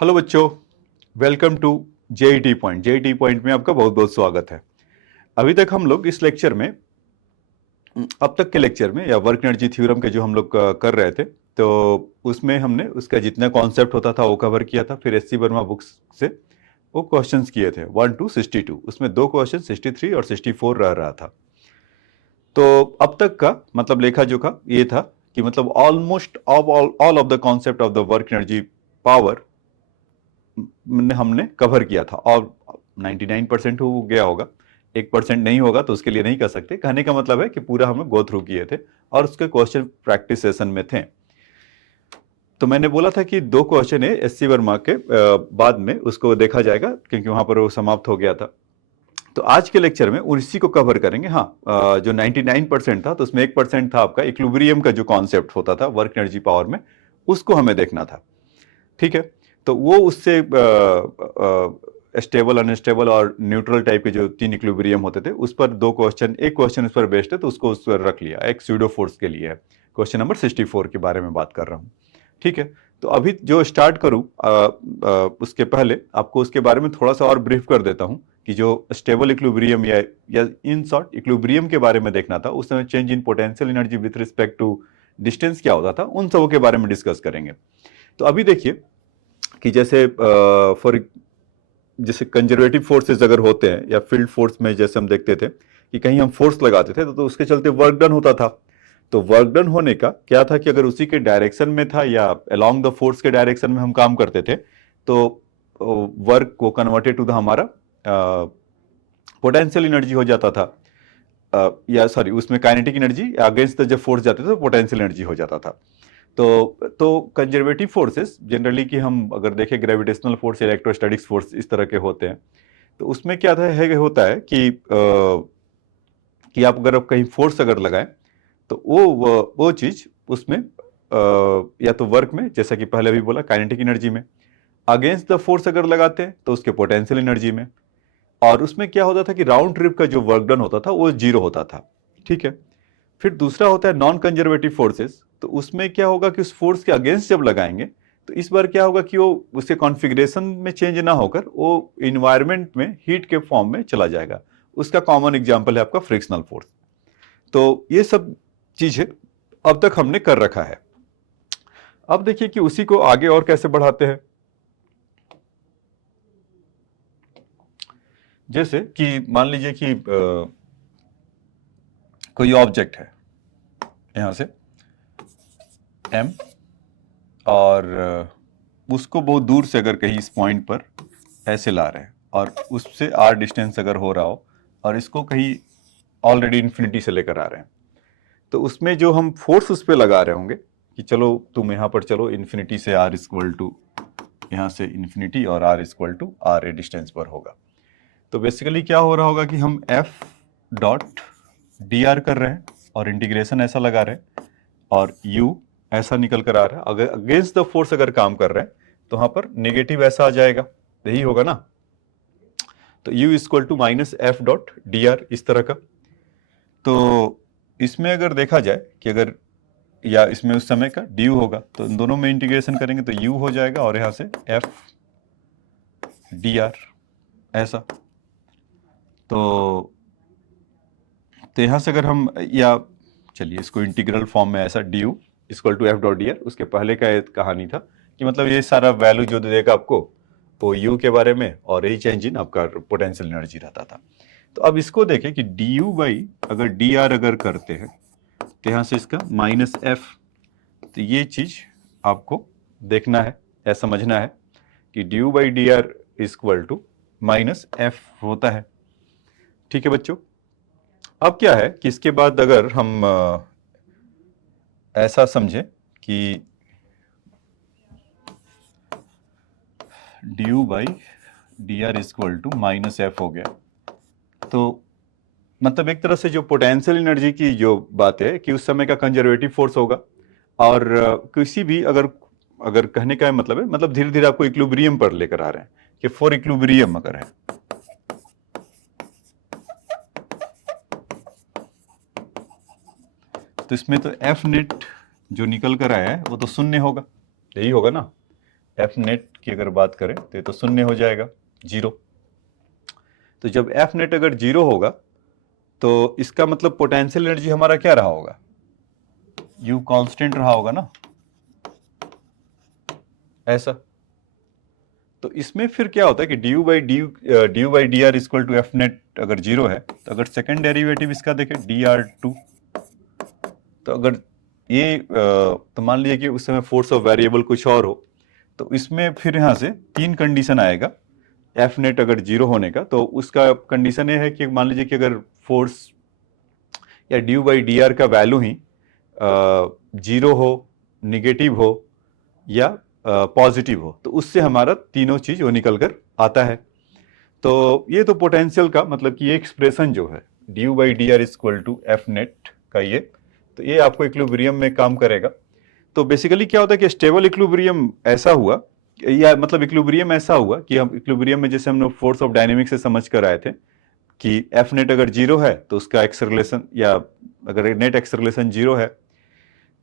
Hello बच्चों, welcome to JET point. JET point में आपका बहुत बहुत स्वागत है। अभी तक हम लोग इस लेक्चर में, अब तक के लेक्चर में या वर्क एनर्जी थ्योरम के जो हम लोग कर रहे थे, तो उसमें हमने उसका जितना कॉन्सेप्ट होता था वो कवर किया था। फिर एससी वर्मा बुक्स से वो क्वेश्चंस किए थे 1 to 62। उसमें दो क्वेश्चन 63 और 64 रह रहा था। तो अब तक का मतलब लेखा जोखा ये था कि मतलब almost all of the concept of the work energy power हमने कवर किया था और 99% हो गया होगा। 1% नहीं होगा तो उसके लिए नहीं कर सकते। कहने का मतलब है कि पूरा हम लोग गो थ्रू किए थे और उसके क्वेश्चन प्रैक्टिस सेशन में थे। तो मैंने बोला था कि दो क्वेश्चन है एससी वर्मा के, बाद में उसको देखा जाएगा क्योंकि वहां पर वो समाप्त हो गया था। तो आज के लेक्चर में उसी को कवर करेंगे। हाँ, जो 99% था तो उसमें 1% था आपका इक्विलिब्रियम का जो कॉन्सेप्ट होता था वर्क एनर्जी पावर में, उसको हमें देखना था। ठीक है, तो वो उससे स्टेबल, अनस्टेबल और न्यूट्रल टाइप के जो तीन इक्विलिब्रियम होते थे उस पर दो क्वेश्चन, एक क्वेश्चन उस पर बेस्ड है तो उसको उस पर रख लिया। एक स्यूडो फोर्स के लिए है, क्वेश्चन नंबर 64 के बारे में बात कर रहा हूँ। ठीक है, तो अभी जो स्टार्ट करूँ उसके पहले आपको उसके बारे में थोड़ा सा और ब्रीफ कर देता हूँ कि जो स्टेबल इक्विलिब्रियम या इन शॉर्ट इक्विलिब्रियम के बारे में देखना था। उस समय change in potential energy with respect to distance क्या होता था, उन सबों के बारे में डिस्कस करेंगे। तो अभी देखिए कि जैसे कंजर्वेटिव फोर्सेस अगर होते हैं या फील्ड फोर्स में जैसे हम देखते थे कि कहीं हम फोर्स लगाते थे तो उसके चलते वर्क डन होता था। तो वर्क डन होने का क्या था कि अगर उसी के डायरेक्शन में था या अलोंग द फोर्स के डायरेक्शन में हम काम करते थे तो वर्क को कन्वर्टेड टू द हमारा पोटेंशियल एनर्जी हो जाता था। या सॉरी, उसमें काइनेटिक एनर्जी अगेंस्ट द जब फोर्स जाते थे तो पोटेंशियल एनर्जी हो जाता था। तो कंजर्वेटिव फोर्सेस जनरली कि हम अगर देखें ग्रेविटेशनल फोर्स, इलेक्ट्रोस्टैटिक्स फोर्स इस तरह के होते हैं। तो उसमें क्या होता है कि आप अगर कहीं फोर्स अगर लगाएं तो वो चीज उसमें या तो वर्क में, जैसा कि पहले भी बोला, काइनेटिक एनर्जी में। अगेंस्ट द फोर्स अगर लगाते हैं तो उसके पोटेंशियल एनर्जी में। और उसमें क्या होता था कि राउंड ट्रिप का जो वर्क डन होता था वो जीरो होता था। ठीक है, फिर दूसरा होता है नॉन कंजर्वेटिव फोर्सेस। तो उसमें क्या होगा कि उस फोर्स के अगेंस्ट जब लगाएंगे तो इस बार क्या होगा कि वो उसके कॉन्फ़िगरेशन में चेंज ना होकर वो इन्वायरमेंट में हीट के फॉर्म में चला जाएगा। उसका कॉमन एग्जांपल है आपका फ्रिक्शनल फोर्स। तो ये सब चीजें अब तक हमने कर रखा है। अब देखिए कि उसी को आगे और कैसे बढ़ाते हैं। जैसे कि मान लीजिए कि कोई ऑब्जेक्ट है यहां से m, और उसको बहुत दूर से अगर कहीं इस पॉइंट पर ऐसे ला रहे हैं और उससे r डिस्टेंस अगर हो रहा हो और इसको कहीं ऑलरेडी इन्फिनिटी से लेकर आ रहे हैं, तो उसमें जो हम फोर्स उस पर लगा रहे होंगे कि चलो तुम यहाँ पर चलो इन्फिनिटी से r इक्वल टू, यहाँ से इन्फिनिटी और r equal to r a distance पर होगा। तो बेसिकली क्या हो रहा होगा कि हम f डॉट डी आर कर रहे हैं और इंटीग्रेशन ऐसा लगा रहे हैं और u ऐसा निकल कर आ रहा है। अगर अगेंस्ट द फोर्स अगर काम कर रहे हैं तो वहां पर नेगेटिव ऐसा आ जाएगा, यही होगा ना। तो u equal to minus F dot D R, इस तरह का। तो इसमें अगर देखा जाए कि अगर, या इसमें उस समय का ड्यू होगा तो इन दोनों में इंटीग्रेशन करेंगे तो u हो जाएगा और यहां से f डी आर ऐसा। तो यहां से अगर हम, या चलिए इसको इंटीग्रल फॉर्म में ऐसा D U equal to F dot D R, उसके पहले का एक कहानी था कि मतलब ये सारा वैल्यू जो देगा आपको वो u के बारे में और यही चेंज इन आपका पोटेंशियल एनर्जी रहता था। तो अब इसको देखें कि डी यू बाई अगर डी आर अगर करते हैं तो यहां से इसका माइनस एफ। तो ये चीज आपको देखना है या समझना है कि D you by D R equal to minus F होता है। ठीक है बच्चों, अब क्या है कि इसके बाद अगर हम ऐसा समझें कि D you by D R equal to minus F हो गया, तो मतलब एक तरह से जो पोटेंशियल एनर्जी की जो बात है कि उस समय का कंजर्वेटिव फोर्स होगा। और किसी भी अगर अगर कहने का मतलब है, मतलब धीरे धीरे आपको इक्विलिब्रियम पर लेकर आ रहे हैं कि फॉर इक्विलिब्रियम अगर है तो इसमें तो एफ नेट जो निकल कर आया है वो तो शून्य होगा, यही होगा ना। एफ नेट की अगर बात करें तो ये तो शून्य हो जाएगा, जीरो। तो जब एफ नेट अगर जीरो होगा तो इसका मतलब पोटेंशियल एनर्जी हमारा क्या रहा होगा, यू कांस्टेंट रहा होगा ना, ऐसा। तो इसमें फिर क्या होता है कि D you by D R equal to F net अगर जीरो है, तो अगर सेकेंड डेरिवेटिव इसका देखें डी आर टू, तो अगर ये तो मान लीजिए कि उस समय फोर्स ऑफ वेरिएबल कुछ और हो, तो इसमें फिर यहाँ से तीन कंडीशन आएगा एफ नेट अगर जीरो होने का। तो उसका कंडीशन ये है कि मान लीजिए कि अगर फोर्स या D you by D R का वैल्यू ही जीरो हो, निगेटिव हो या पॉजिटिव हो, तो उससे हमारा तीनों चीज वो निकल कर आता है। तो ये तो पोटेंशियल का मतलब कि ये एक्सप्रेशन जो है D you by D R equal to F net का ये, तो ये आपको इक्विलिब्रियम में काम करेगा। तो बेसिकली क्या होता है कि स्टेबल इक्विलिब्रियम ऐसा हुआ, या मतलब इक्विलिब्रियम ऐसा हुआ कि हम इक्विलिब्रियम में जैसे हम लोग फोर्स ऑफ डायनेमिक्स से समझ कर आए थे कि एफ नेट अगर जीरो है तो उसका एक्सेलरेशन, या अगर नेट एक्सेलरेशन जीरो है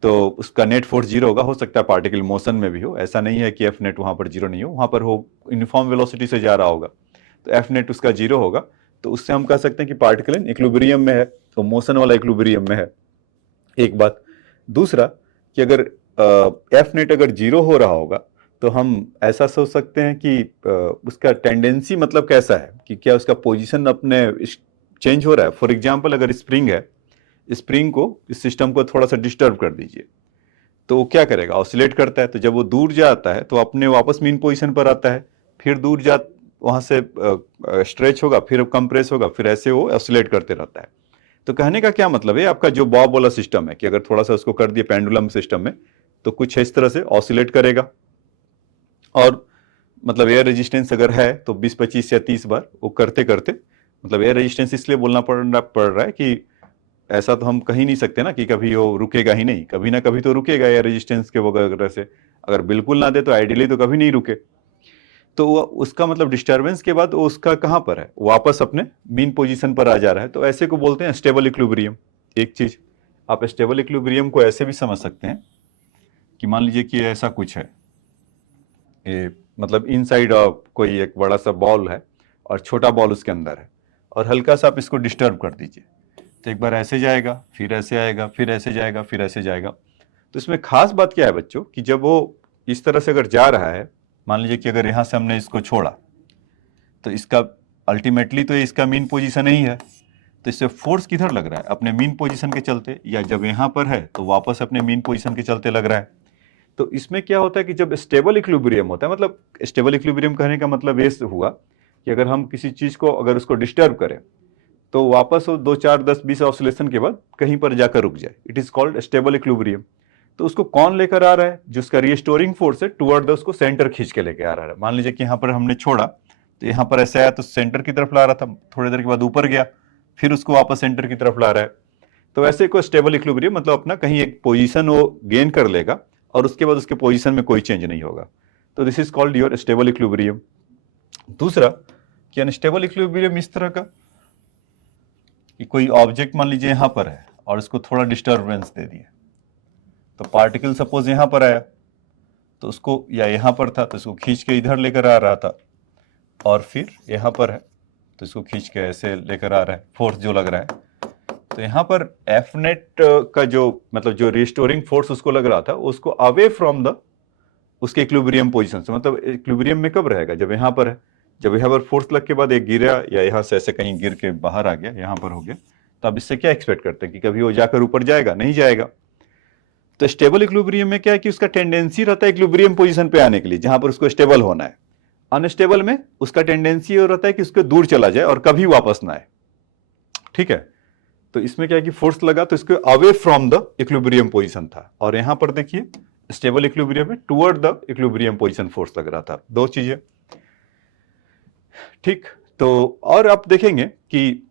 तो उसका नेट फोर्स जीरो होगा। हो सकता है पार्टिकल मोशन में भी हो, ऐसा नहीं है कि एफ नेट वहां पर जीरो नहीं हो, वहां पर हो यूनिफॉर्म वेलोसिटी से जा रहा होगा तो एफ नेट उसका जीरो होगा। तो उससे हम कह सकते हैं कि पार्टिकल इक्विलिब्रियम में है, तो मोशन वाला इक्विलिब्रियम में है, एक बात। दूसरा कि अगर एफ नेट अगर जीरो हो रहा होगा तो हम ऐसा सोच सकते हैं कि उसका टेंडेंसी मतलब कैसा है कि क्या उसका पोजीशन अपने चेंज हो रहा है। फॉर एग्जांपल अगर स्प्रिंग है, स्प्रिंग को, इस सिस्टम को थोड़ा सा डिस्टर्ब कर दीजिए तो वो क्या करेगा, ऑसिलेट करता है। तो जब वो दूर जाता है तो अपने वापस मीन पोजीशन पर आता है, फिर दूर जा वहां से स्ट्रेच होगा, फिर कंप्रेस होगा, फिर ऐसे वो ऑसिलेट करते रहता है। तो कहने का क्या मतलब है, आपका जो बॉब वाला सिस्टम है कि अगर थोड़ा सा उसको कर दिए पेंडुलम सिस्टम में तो कुछ इस तरह से ऑसिलेट करेगा, और मतलब एयर रेजिस्टेंस अगर है तो 20 25 या 30 बार वो करते करते, मतलब एयर रेजिस्टेंस इसलिए बोलना पड़ रहा है कि ऐसा तो हम कहीं नहीं सकते ना कि कभी वो रुकेगा ही नहीं, कभी ना कभी तो रुकेगा एयर रेजिस्टेंस के वगैरह से। अगर बिल्कुल ना दे तो आइडियली तो कभी नहीं रुके। तो उसका मतलब डिस्टर्बेंस के बाद वो उसका कहां पर है, वापस अपने मीन पोजीशन पर आ जा रहा है। तो ऐसे को बोलते हैं स्टेबल इक्विलिब्रियम। एक चीज आप स्टेबल इक्विलिब्रियम को ऐसे भी समझ सकते हैं कि मान लीजिए कि ऐसा कुछ है, ये मतलब इनसाइड कोई एक बड़ा सा बॉल है और छोटा बॉल उसके अंदर है, और हल्का सा आप इसको डिस्टर्ब कर दीजिए तो एक बार ऐसे जाएगा, फिर ऐसे आएगा, फिर ऐसे जाएगा, फिर ऐसे जाएगा। तो इसमें खास बात क्या है बच्चों कि जब वो इस तरह से अगर जा रहा है, मान लीजिए कि अगर यहां से हमने इसको छोड़ा तो इसका अल्टीमेटली तो इसका मीन पोजीशन ही है, तो इससे फोर्स किधर लग रहा है, अपने मीन पोजीशन के चलते, या जब यहां पर है तो वापस अपने मीन पोजीशन के चलते लग रहा है। तो इसमें क्या होता है कि जब स्टेबल इक्विलिब्रियम होता है, मतलब स्टेबल इक्विलिब्रियम कहने का मतलब ये हुआ कि अगर हम किसी चीज को अगर उसको डिस्टर्ब करें तो वापस वो 2 4 10 20 ऑसिलेशन के बाद कहीं पर जाकर रुक जाए, it is called stable equilibrium. तो उसको कौन लेकर आ रहा है, जो उसका रिस्टोरिंग फोर्स है टुवर्ड द उसको सेंटर खींच के लेके आ रहा है। मान लीजिए कि यहाँ पर हमने छोड़ा तो यहाँ पर ऐसे आया तो सेंटर की तरफ ला रहा था, थोड़ी देर के बाद ऊपर गया, फिर उसको वापस सेंटर की तरफ ला रहा है। तो ऐसे को स्टेबल इक्विलिब्रियम मतलब अपना कहीं एक पोजीशन वो गेन कर लेगा और उसके बाद उसके पोजीशन में कोई चेंज नहीं होगा। तो this is called your stable equilibrium. दूसरा कि अनस्टेबल इक्विलिब्रियम इस तरह का कि कोई ऑब्जेक्ट मान लीजिए यहां पर है और उसको थोड़ा डिस्टर्बेंस दे दिए, तो पार्टिकल सपोज यहां पर आया तो उसको, या यहां पर था तो इसको खींच के इधर लेकर आ रहा था, और फिर यहां पर है तो इसको खींच के ऐसे लेकर आ रहा है, फोर्स जो लग रहा है। तो यहाँ पर एफ नेट का जो मतलब जो रिस्टोरिंग फोर्स उसको लग रहा था उसको अवे फ्रॉम द उसके इक्विलिब्रियम पोजीशन से, मतलब इक्विलिब्रियम में कब रहेगा, जब यहाँ पर है। जब यहाँ पर फोर्स लग के बाद एक गिरा या यहाँ से ऐसे कहीं गिर के बाहर आ गया, यहाँ पर हो गया, तो अब इससे क्या एक्सपेक्ट करते हैं कि कभी वो जाकर ऊपर जाएगा, नहीं जाएगा। तो स्टेबल इक्विलिब्रियम में क्या है कि उसका टेंडेंसी रहता है इक्विलिब्रियम पोजीशन पे आने के लिए जहां पर उसको स्टेबल होना है। अनस्टेबल में उसका टेंडेंसी ये रहता है कि उसको दूर चला जाए और कभी वापस ना आए। ठीक है, तो इसमें क्या है कि फोर्स लगा तो इसको away from the equilibrium position था, और यहां पर देखिए स्टेबल इक्विलिब्रियम में toward the equilibrium position force लग रहा था। दो चीजें, ठीक। तो और आप देखेंगे कि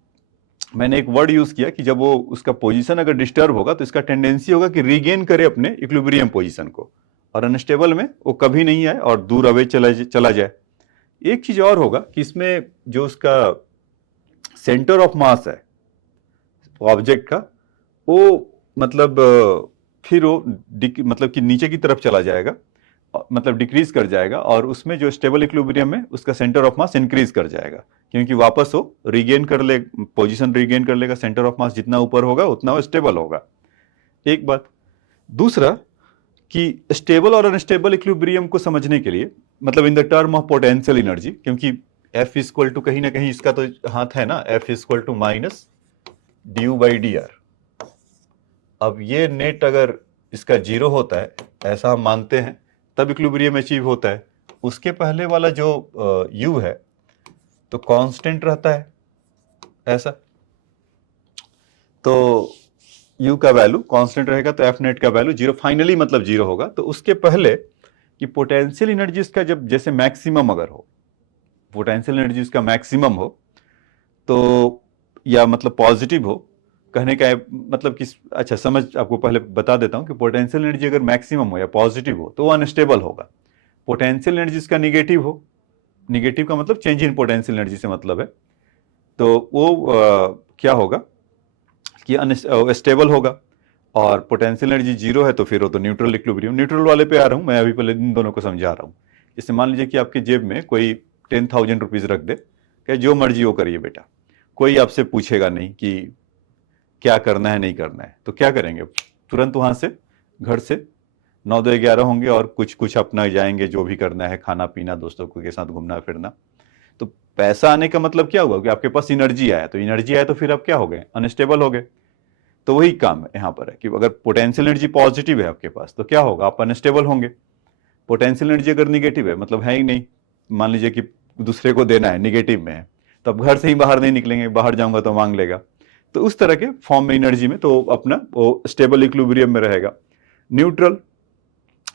मैंने एक वर्ड यूज किया कि जब वो उसका पोजीशन अगर डिस्टर्ब होगा तो इसका टेंडेंसी होगा कि रीगेन करे अपने इक्विलिब्रियम पोजीशन को, और अनस्टेबल में वो कभी नहीं आए और दूर अवे चला जाए। एक चीज और होगा कि इसमें जो उसका सेंटर ऑफ मास है ऑब्जेक्ट का, वो मतलब फिर वो मतलब कि नीचे की तरफ चला जाएगा, मतलब डिक्रीज कर जाएगा, और उसमें जो स्टेबल इक्विलिब्रियम है उसका सेंटर ऑफ मास इंक्रीज कर जाएगा, क्योंकि वापस वो रीगेन कर ले, पोजीशन रीगेन कर लेगा। सेंटर ऑफ मास जितना ऊपर होगा उतना वो स्टेबल होगा। एक बात। दूसरा कि स्टेबल और अनस्टेबल इक्विलिब्रियम को समझने के लिए, मतलब in the term of potential energy, क्योंकि F इक्वल टू कहीं ना कहीं इसका तो हाथ है ना, F equal to minus du/dr। अब ये नेट अगर इसका जीरो होता है, ऐसा हम मानते हैं, तब इक्विलिब्रियम अचीव होता है। उसके पहले वाला जो u है तो कांस्टेंट रहता है ऐसा, तो u का वैल्यू कांस्टेंट रहेगा, तो F नेट का वैल्यू जीरो, फाइनली मतलब जीरो होगा। तो उसके पहले कि पोटेंशियल एनर्जी इसका जब जैसे मैक्सिमम अगर हो, पोटेंशियल एनर्जी इसका मैक्सिमम हो, तो या मतलब पॉजिटिव हो, कहने का मतलब कि अच्छा समझ, आपको पहले बता देता हूं कि पोटेंशियल एनर्जी अगर मैक्सिमम हो या पॉजिटिव हो तो वो अनस्टेबल होगा। पोटेंशियल एनर्जी इसका निगेटिव हो, निगेटिव का मतलब चेंज इन पोटेंशियल एनर्जी से मतलब है, तो वो क्या होगा कि अनस्टेबल होगा। और पोटेंशियल एनर्जी जीरो है तो फिर वो तो न्यूट्रल इक्विलिब्रियम। न्यूट्रल वाले पे आ रहा हूं मैं, अभी पहले इन दोनों को समझा रहा हूं। जैसे मान लीजिए कि आपके जेब में कोई 10,000 रुपीज रख दे, कि जो मर्जी वो करिए बेटा, कोई आपसे पूछेगा नहीं कि क्या करना है नहीं करना है, तो क्या करेंगे? तुरंत वहां से घर से 9-11 होंगे और कुछ कुछ अपना जाएंगे, जो भी करना है, खाना पीना, दोस्तों के साथ घूमना फिरना। तो पैसा आने का मतलब क्या हुआ कि आपके पास एनर्जी आया, तो एनर्जी आया तो फिर आप क्या हो गए? अनस्टेबल हो गए। तो वही काम यहाँ पर है कि अगर पोटेंशियल एनर्जी पॉजिटिव है आपके पास तो क्या होगा? आप अनस्टेबल होंगे। पोटेंशियल एनर्जी अगर निगेटिव है, मतलब है ही नहीं, मान लीजिए कि दूसरे को देना है, निगेटिव में है, तो अब घर से ही बाहर नहीं निकलेंगे, बाहर जाऊंगा तो मांग लेगा। तो उस तरह के फॉर्म में एनर्जी में तो अपना वो स्टेबल इक्विलिब्रियम में रहेगा। न्यूट्रल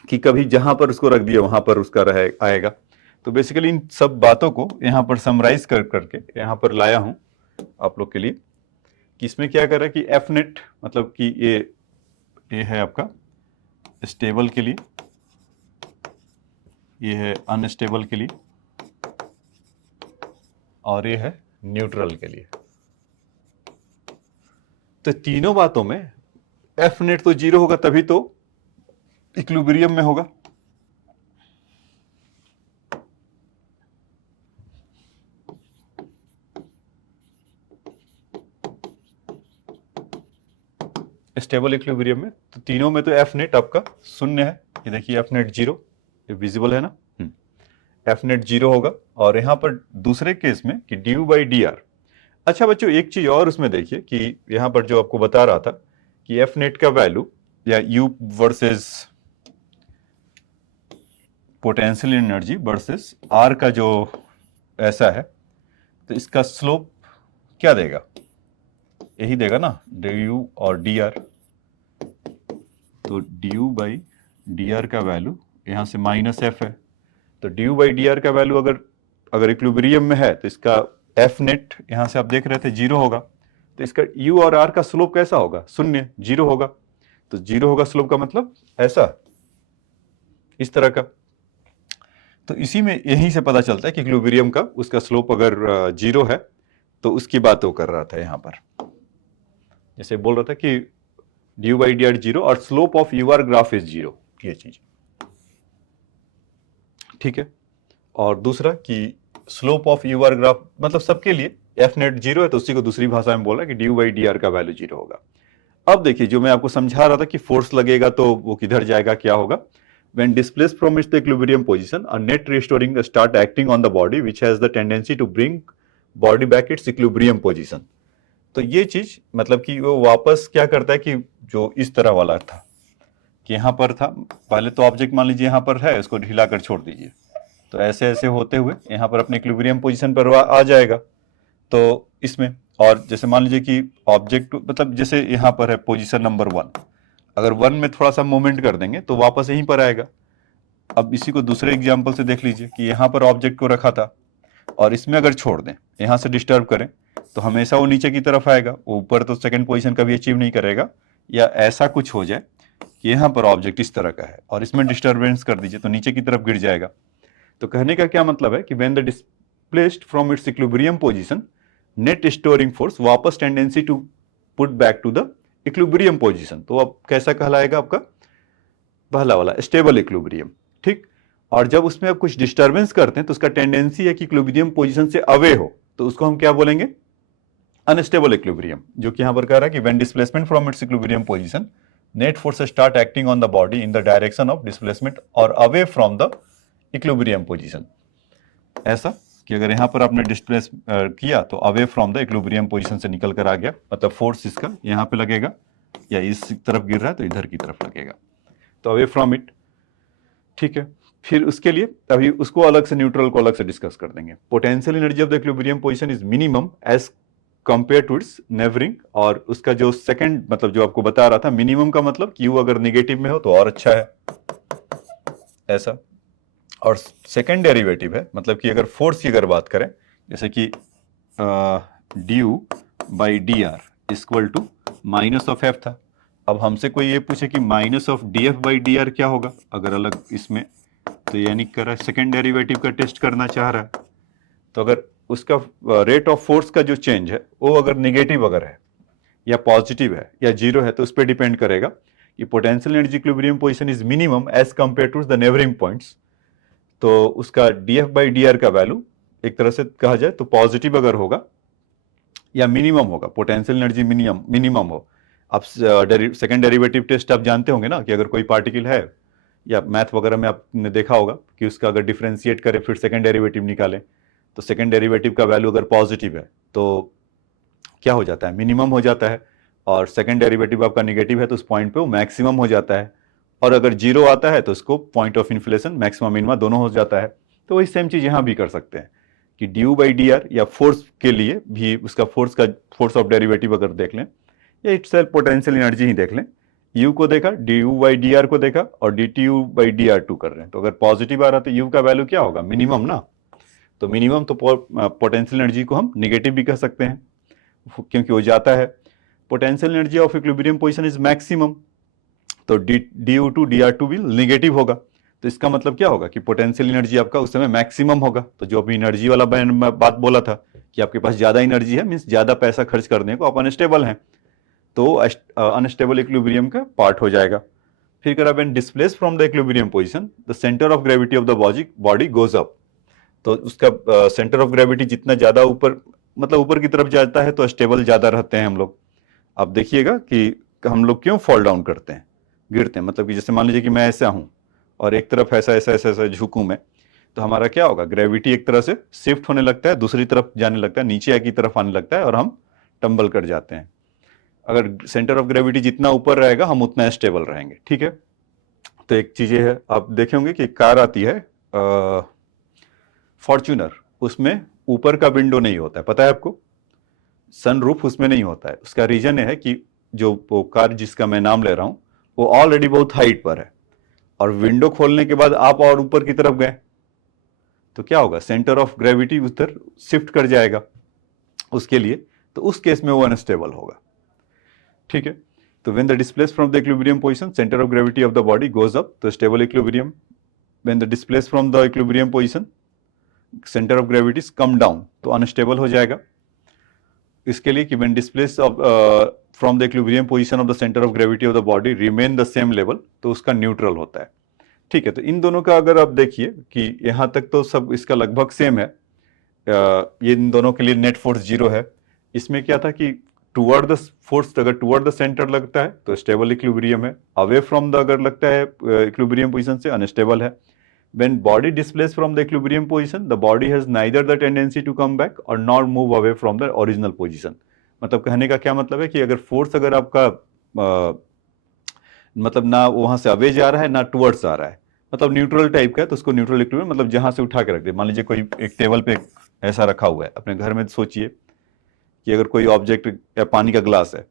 कि कभी जहां पर उसको रख दिया वहां पर उसका रहे आएगा। तो बेसिकली इन सब बातों को यहाँ पर समराइज कर करके यहाँ पर लाया हूं आप लोग के लिए, कि इसमें क्या कर रहा है कि एफ नेट मतलब कि ये है आपका स्टेबल के लिए, ये है अनस्टेबल के लिए, और ये है न्यूट्रल के लिए। तो तीनों बातों में एफ नेट तो जीरो होगा तभी तो इक्विलिब्रियम में होगा। स्टेबल इक्विलिब्रियम में तो तीनों में तो एफ नेट आपका शून्य है। ये देखिए एफ नेट जीरो, ये विजिबल है ना, एफ नेट जीरो होगा। और यहां पर दूसरे केस में कि du/dr। अच्छा बच्चों, एक चीज और उसमें देखिए कि यहां पर जो आपको बता रहा था कि एफ नेट का वैल्यू या u versus potential energy versus r का जो ऐसा है, तो इसका स्लोप क्या देगा? यही देगा ना, du और dr। तो du/dr का वैल्यू यहां से -f है, तो du/dr का वैल्यू अगर इक्विलिब्रियम में है तो इसका एफ नेट यहां से आप देख रहे थे जीरो होगा, तो इसका u और r का स्लोप कैसा होगा? शून्य, जीरो होगा। तो जीरो होगा स्लोप का मतलब ऐसा, इस तरह का। तो इसी में यहीं से पता चलता है कि इक्विलिब्रियम का उसका स्लोप अगर जीरो है तो उसकी बात वो कर रहा था यहां पर। जैसे बोल रहा था कि du/dr जीरो और slope of ur graph is zero, ये चीज ठीक है। और दूसरा कि स्लोप ऑफ ur ग्राफ मतलब सबके लिए एफ नेट जीरो है, तो उसी को दूसरी भाषा में बोल रहा है कि du/dr का वैल्यू जीरो होगा। अब देखिए जो मैं आपको समझा रहा था कि फोर्स लगेगा तो वो किधर जाएगा, क्या होगा? When displaced from its equilibrium position, a net restoring start acting on the body which has the tendency to bring body back its equilibrium position। तो ये चीज मतलब कि वो वापस क्या करता है कि जो इस तरह वाला था कि यहाँ पर था पहले, तो ऑब्जेक्ट मान लीजिए यहाँ पर है, उसको ढीला कर छोड़ दीजिए, तो ऐसे ऐसे होते हुए यहाँ पर अपने इक्विलिब्रियम पोजीशन पर आ जाएगा। तो इसमें और जैसे मान लीजिए कि ऑब्जेक्ट मतलब जैसे यहाँ पर है पोजीशन नंबर 1, अगर 1 में थोड़ा सा मूवमेंट कर देंगे तो वापस यहीं पर आएगा। अब इसी को दूसरे एग्जांपल से देख लीजिए कि यहाँ पर ऑब्जेक्ट को रखा था और इसमें अगर छोड़ दें, यहाँ से डिस्टर्ब करें, तो हमेशा वो नीचे की तरफ आएगा, वो ऊपर तो सेकंड पोजीशन कभी अचीव नहीं करेगा। या ऐसा कुछ हो जाए कि यहाँ पर ऑब्जेक्ट इस तरह का है और इसमें डिस्टर्बेंस कर दीजिए तो नीचे की तरफ गिर जाएगा। तो कहने का क्या मतलब है कि when the displaced from its equilibrium position, net storing force वापस tendency to put back to the equilibrium position. तो अब कैसा कहलाएगा आपका? पहला वाला स्टेबल इक्विलिब्रियम, ठीक। और जब उसमें आप कुछ डिस्टर्बेंस करते हैं तो उसका टेंडेंसी है कि इक्विलिब्रियम पोजीशन से अवे हो, तो उसको हम क्या बोलेंगे, अनस्टेबल इक्विलिब्रियम, जो कि यहां पर कह रहा है कि when displacement from its equilibrium position net force start acting on the body in the direction of displacement और away from the equilibrium position. ऐसा कि अगर यहां पर आपने डिस्प्लेस किया तो away from the equilibrium position से निकल कर आ गया, मतलब फोर्स इसका यहां पे लगेगा या इस तरफ गिर रहा है तो इधर की तरफ लगेगा, तो अवे फ्रॉम इट। ठीक है, फिर उसके लिए अभी उसको अलग से, न्यूट्रल को अलग से डिस्कस कर देंगे। Potential energy of the equilibrium position is minimum as compare to its neighbouring, और उसका जो सेकंड मतलब जो आपको बता रहा था, मिनिमम का मतलब कि यू अगर नेगेटिव में हो तो और अच्छा है, ऐसा। और सेकंड डेरिवेटिव है, मतलब कि अगर फोर्स की अगर बात करें, जैसे कि D you by D R equal to minus of F था। अब हमसे कोई ये पूछे कि minus of D F by D R क्या होगा अगर अलग इसमें, तो यानी कर रहा है सेकेंड डेरिवेटिव का टेस्ट करना चाह रहा है, तो अगर उसका रेट ऑफ फोर्स का जो चेंज है वो अगर निगेटिव अगर है या पॉजिटिव है या जीरो है, तो उस पर डिपेंड करेगा कि potential energy equilibrium position is minimum as compare to the neighbouring points. तो उसका D F by D R का वैल्यू एक तरह से कहा जाए तो पॉजिटिव अगर होगा या मिनिमम होगा, पोटेंशियल एनर्जी मिनिमम हो। अब सेकंड डेरिवेटिव टेस्ट आप जानते होंगे ना, कि अगर कोई पार्टिकल है या मैथ वगैरह में आपने देखा होगा कि उसका अगर डिफरेंशिएट करें फिर सेकंड डेरिवेटिव निकालें, तो सेकंड डेरिवेटिव का वैल्यू अगर पॉजिटिव है तो क्या हो जाता है, मिनिमम हो जाता है, और सेकंड डेरिवेटिव आपका निगेटिव है तो उस पॉइंट पे वो मैक्सिमम हो जाता है, और अगर जीरो आता है तो उसको point of inflation maximum minimum दोनों हो जाता है। तो वही सेम चीज यहाँ भी कर सकते हैं कि D you by D R या फोर्स के लिए भी उसका फोर्स ऑफ डेरिवेटिव अगर देख लें या इटसेल्फ पोटेंशियल एनर्जी ही देख लें, यू को देखा, D you by D R को देखा और D T U by D R two कर रहे हैं, तो अगर पॉजिटिव आ रहा तो यू का वैल्यू क्या होगा, मिनिमम ना। तो मिनिमम तो पोटेंशियल एनर्जी को हम निगेटिव भी कह सकते हैं क्योंकि वो जाता है। Potential energy of equilibrium position is maximum, तो D you two d are two भी निगेटिव होगा, तो इसका मतलब क्या होगा कि पोटेंशियल एनर्जी आपका उस समय मैक्सिमम होगा। तो जो अभी एनर्जी वाला बात बोला था कि आपके पास ज्यादा एनर्जी है, मीन्स ज्यादा पैसा खर्च करने को आप अनस्टेबल हैं, तो अनस्टेबल इक्विलिब्रियम का पार्ट हो जाएगा। फिर करा when displace from the equilibrium position the centre of gravity of the body goes up, तो उसका सेंटर ऑफ ग्रेविटी जितना ज्यादा ऊपर, मतलब ऊपर की तरफ जाता है तो स्टेबल ज्यादा रहते हैं हम लोग। अब देखिएगा कि हम लोग क्यों फॉल डाउन करते हैं, गिरते हैं, मतलब कि जैसे मान लीजिए कि मैं ऐसा हूं और एक तरफ ऐसा ऐसा ऐसा ऐसा झुकूं मैं, तो हमारा क्या होगा, ग्रेविटी एक तरह से शिफ्ट होने लगता है, दूसरी तरफ जाने लगता है, नीचे की तरफ आने लगता है और हम टंबल कर जाते हैं। अगर सेंटर ऑफ ग्रेविटी जितना ऊपर रहेगा हम उतना स्टेबल रहेंगे। ठीक है, तो एक चीज है, आप देखेंगे कि कार आती है फॉर्च्यूनर, उसमें ऊपर का विंडो नहीं होता है, पता है आपको, सनरूफ उसमें नहीं होता है। उसका रीजन है कि जो वो कार जिसका मैं नाम ले रहा हूं वो ऑलरेडी बहुत हाइट पर है, और विंडो खोलने के बाद आप और ऊपर की तरफ गए तो क्या होगा, सेंटर ऑफ ग्रेविटी उधर शिफ्ट कर जाएगा उसके लिए, तो उस केस में वो अनस्टेबल होगा। ठीक है, तो when the displace from the equilibrium position centre of gravity of the body goes up तो stable equilibrium, when the displace from the equilibrium position centre of gravity come down तो unstable हो जाएगा। इसके लिए कि when displace off from the equilibrium position of the centre of gravity of the body remain the same level, तो उसका neutral होता है। ठीक है, तो इन दोनों का अगर आप देखिए कि यहां तक तो सब इसका लगभग सेम है, ये इन दोनों के लिए नेट फोर्स जीरो है। इसमें क्या था कि टुवर्ड द फोर्स अगर टुवर्ड द सेंटर लगता है तो स्टेबल इक्विलिब्रियम है, अवे फ्रॉम द अगर लगता है इक्विलिब्रियम पोजीशन से अनस्टेबल है। When body displaced from the equilibrium position, the body has neither the tendency to come back or nor move away from the original position. मतलब कहने का क्या मतलब है कि अगर फोर्स अगर आपका मतलब ना वहां से अवे जा रहा है ना टुवर्ड्स आ रहा है, मतलब न्यूट्रल टाइप का है, तो उसको न्यूट्रल इक्विलिब्रियम, मतलब जहां से उठा के रख दे। मान लीजिए कोई एक टेबल पे ऐसा रखा हुआ है अपने घर में, सोचिए कि अगर कोई ऑब्जेक्ट या पानी का ग्लास है,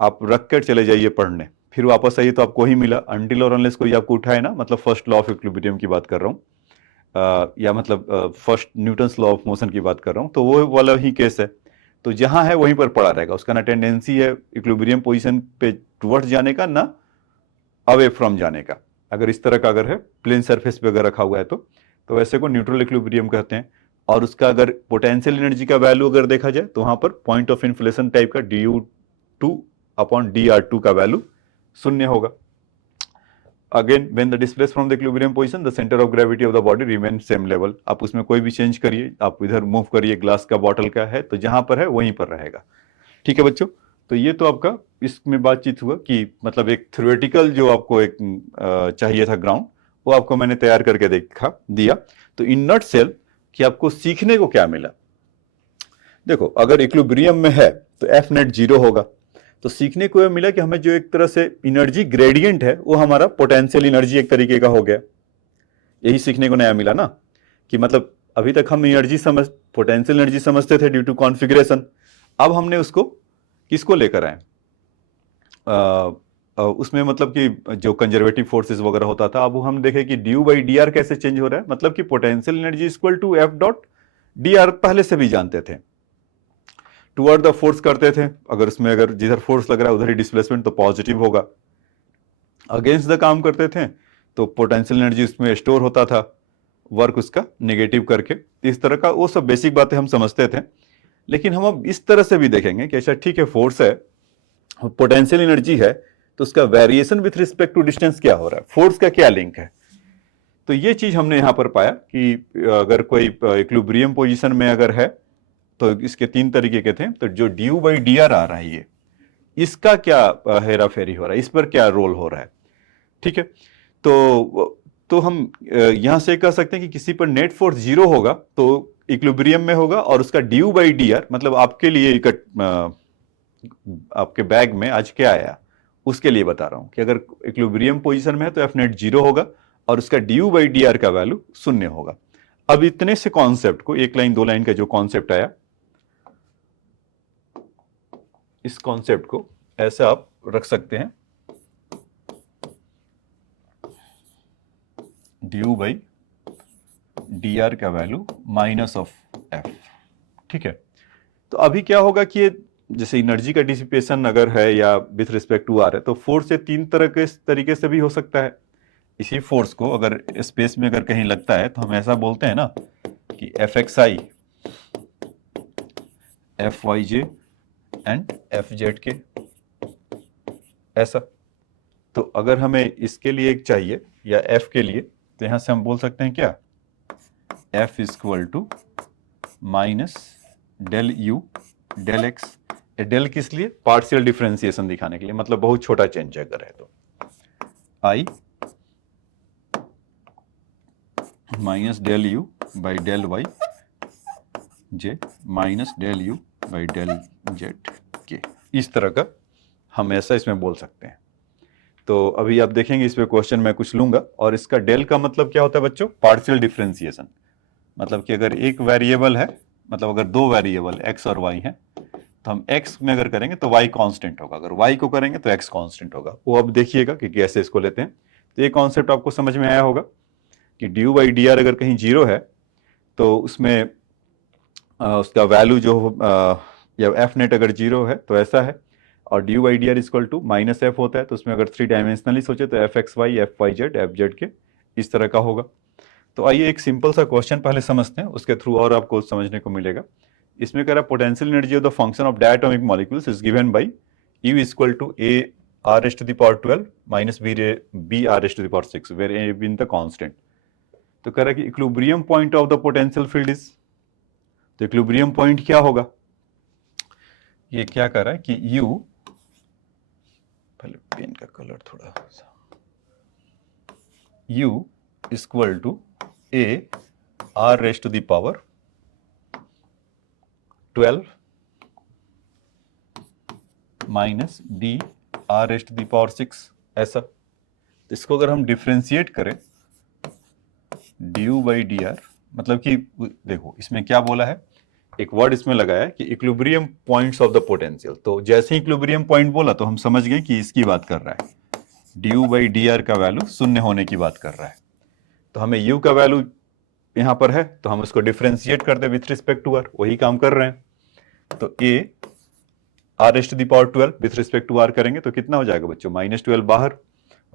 आप रख कर चले जाइए पढ़ने, फिर वापस आइए तो आपको ही मिला, अनटिल और अनलेस कोई आपको उठाए ना, मतलब फर्स्ट लॉ ऑफ इक्विलिब्रियम की बात कर रहा हूँ, या मतलब first Newton's law of motion की बात कर रहा हूँ, तो वो वाला ही केस है। तो जहां है वहीं पर पड़ा रहेगा, उसका ना टेंडेंसी है इक्विलिब्रियम पोजीशन पे टुवर्ड्स जाने का ना अवे फ्रॉम जाने का। अगर इस तरह का अगर है प्लेन सरफेस पे अगर रखा हुआ है तो वैसे को न्यूट्रल इक्विलिब्रियम कहते हैं। और उसका अगर पोटेंशियल एनर्जी का वैल्यू अगर देखा जाए तो वहां पर पॉइंट ऑफ इन्फ्लेशन टाइप का D you two upon D are two का वैल्यू शून्य होगा। Again when the displace from the equilibrium position the centre of gravity of the body remain same level. आप उसमें कोई भी चेंज करिए, आप इधर मूव करिए, ग्लास का बॉटल का है तो जहां पर है वहीं पर रहेगा। ठीक है बच्चों, तो ये तो आपका इसमें बातचीत हुआ कि मतलब एक थ्योरेटिकल जो आपको एक चाहिए था ग्राउंड, वो आपको मैंने तैयार करके दिया। तो इन नट सेल कि आपको सीखने को क्या मिला। देखो अगर इक्विलिब्रियम में है तो एफ नेट 0 होगा, तो सीखने को यह मिला कि हमें जो एक तरह से एनर्जी ग्रेडियंट है वो हमारा पोटेंशियल एनर्जी एक तरीके का हो गया। यही सीखने को नया मिला ना, कि मतलब अभी तक हम एनर्जी पोटेंशियल एनर्जी समझते थे ड्यू टू कॉन्फ़िगरेशन, अब हमने उसको किसको लेकर आए, उसमें मतलब कि जो कंजर्वेटिव फोर्सेस वगैरह होता था, अब हम देखें कि ड्यू बाई डी आर कैसे चेंज हो रहा है। मतलब कि potential energy equal to F dot D R पहले से भी जानते थे, टुवर्ड द फोर्स करते थे, अगर उसमें अगर जिधर फोर्स लग रहा है उधर ही डिस्प्लेसमेंट तो पॉजिटिव होगा, अगेंस्ट द काम करते थे तो पोटेंशियल एनर्जी उसमें स्टोर होता था, वर्क उसका नेगेटिव करके। इस तरह का वो सब बेसिक बातें हम समझते थे। लेकिन हम अब इस तरह से भी देखेंगे कि अच्छा ठीक है, फोर्स है, पोटेंशियल एनर्जी है, तो उसका variation with respect to distance क्या हो रहा है, फोर्स का क्या लिंक है। तो ये चीज हमने यहां पर पाया कि अगर कोई इक्विलिब्रियम पोजीशन में अगर है तो इसके 3 तरीके के थे। तो जो ड्यू बाई डी आर आ रहा है, ये इसका क्या हेरा फेरी हो रहा है, इस पर क्या रोल हो रहा है। ठीक है, तो हम यहां से कह सकते हैं कि किसी पर नेट फोर्स 0 होगा तो इक्विलिब्रियम में होगा, और उसका ड्यू बाई डी आर मतलब आपके लिए आपके बैग में आज क्या आया उसके लिए बता रहा हूं कि अगर इक्विलिब्रियम पोजीशन में है तो एफ नेट 0 होगा और उसका ड्यू बाई डी आर का वैल्यू 0 होगा। अब इतने से कॉन्सेप्ट को, 1 लाइन 2 लाइन का जो कॉन्सेप्ट आया, इस कॉन्सेप्ट को ऐसा आप रख सकते हैं, ड्यू बाई डी आर का वैल्यू माइनस ऑफ एफ। ठीक है, तो अभी क्या होगा कि ये जैसे एनर्जी का डिसिपेशन अगर है या विथ रिस्पेक्ट टू आर है, तो फोर्स से 3 तरह के तरीके से भी हो सकता है। इसी फोर्स को अगर स्पेस में अगर कहीं लगता है तो हम ऐसा बोलते हैं ना कि F X I, F Y J and F Z K, ऐसा। तो अगर हमें इसके लिए एक चाहिए या एफ के लिए, तो यहां से हम बोल सकते हैं क्या, F equal to minus del U del X. Del किस लिए, पार्शियल डिफरेंशिएशन दिखाने के लिए, मतलब बहुत छोटा चेंज अगर है तो I minus del U by del Y J minus del U by del Z के, इस तरह का हम ऐसा इसमें बोल सकते हैं। तो अभी आप देखेंगे इसमें क्वेश्चन मैं कुछ लूंगा, और इसका डेल का मतलब क्या होता है बच्चों, पार्शियल डिफरेंशिएशन। मतलब कि अगर एक वेरिएबल है, मतलब अगर 2 वेरिएबल एक्स और वाई हैं, तो हम x में अगर करेंगे तो y कांस्टेंट होगा, अगर y को करेंगे तो x कांस्टेंट होगा। वो अब देखिएगा कि कैसे इसको लेते हैं। तो ये कॉन्सेप्ट आपको समझ में आया होगा कि ड्यू बाई डी आर अगर कहीं 0 है तो उसमें उसका वैल्यू जो या एफ नेट अगर 0 है तो ऐसा है, और D U by D R equal to minus F होता है, तो उसमें अगर 3 डायमेंशनली सोचे तो F X Y, F Y Z, F Z के, इस तरह का होगा। तो आइए एक सिंपल सा क्वेश्चन पहले समझते हैं, उसके थ्रू और आपको समझने को मिलेगा। इसमें कह रहा है potential energy of the function of diatomic molecules is given by U equal to A r raised to the power 12 minus B r raised to the power 6 where A being the constant. तो कह रहा है कि equilibrium point of the potential field is, तो equilibrium point क्या होगा, ये क्या कर रहा है कि U, पहले पेन का कलर थोड़ा सा, U equal to A r raised to the power 12 minus D R raised the power 6, ऐसा। तो इसको अगर हम डिफ्रेंशिएट करें ड्यू बाई डी आर, मतलब कि देखो इसमें क्या बोला है, एक वर्ड इसमें लगाया है कि equilibrium points of the potential. तो जैसे ही इक्विलिब्रियम पॉइंट बोला तो हम समझ गए कि इसकी बात कर रहा है, ड्यू बाई डी आर का वैल्यू 0 होने की बात कर रहा है। तो हमें यू का वैल्यू यहां पर है तो हम उसको डिफ्रेंशिएट करते विथ रिस्पेक्ट टू आर, वही काम कर रहे हैं। तो A R raised to the power 12 with respect to R करेंगे तो कितना हो जाएगा बच्चों, -12 बाहर,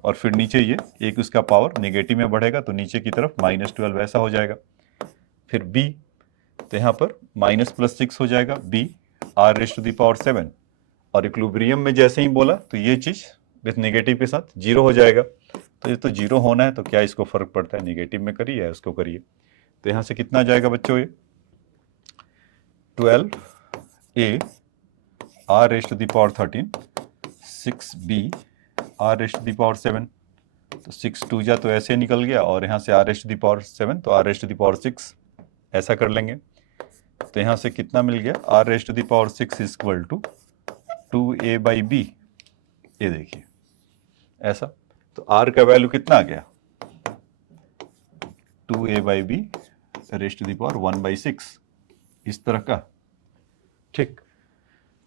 और फिर नीचे ये एक उसका पावर नेगेटिव में बढ़ेगा तो नीचे की तरफ -12 ऐसा हो जाएगा। फिर b, तो यहाँ पर -+6 हो जाएगा, b R raised to the power 7, और इक्विलिब्रियम में जैसे ही बोला तो ये चीज विथ नेगेटिव के साथ 0 हो जाएगा। तो ये तो जीरो होना है, तो क्या इसको फर्क पड़ता है, नेगेटिव में करिए या उसको करिए। तो यहाँ से कितना जाएगा बच्चों, ये 12a r raised to the power 13, 6b r raised to the power 7, तो 6 2 जा तो ऐसे निकल गया, और यहाँ से r raised to the power 7 तो r raised to the power 6 ऐसा कर लेंगे। तो यहाँ से कितना मिल गया, r raised to the power 6 is equal to 2a by b, ये देखिए ऐसा। तो r का वैल्यू कितना आ गया, 2a by b raised to the power 1/6, इस तरह का। ठीक,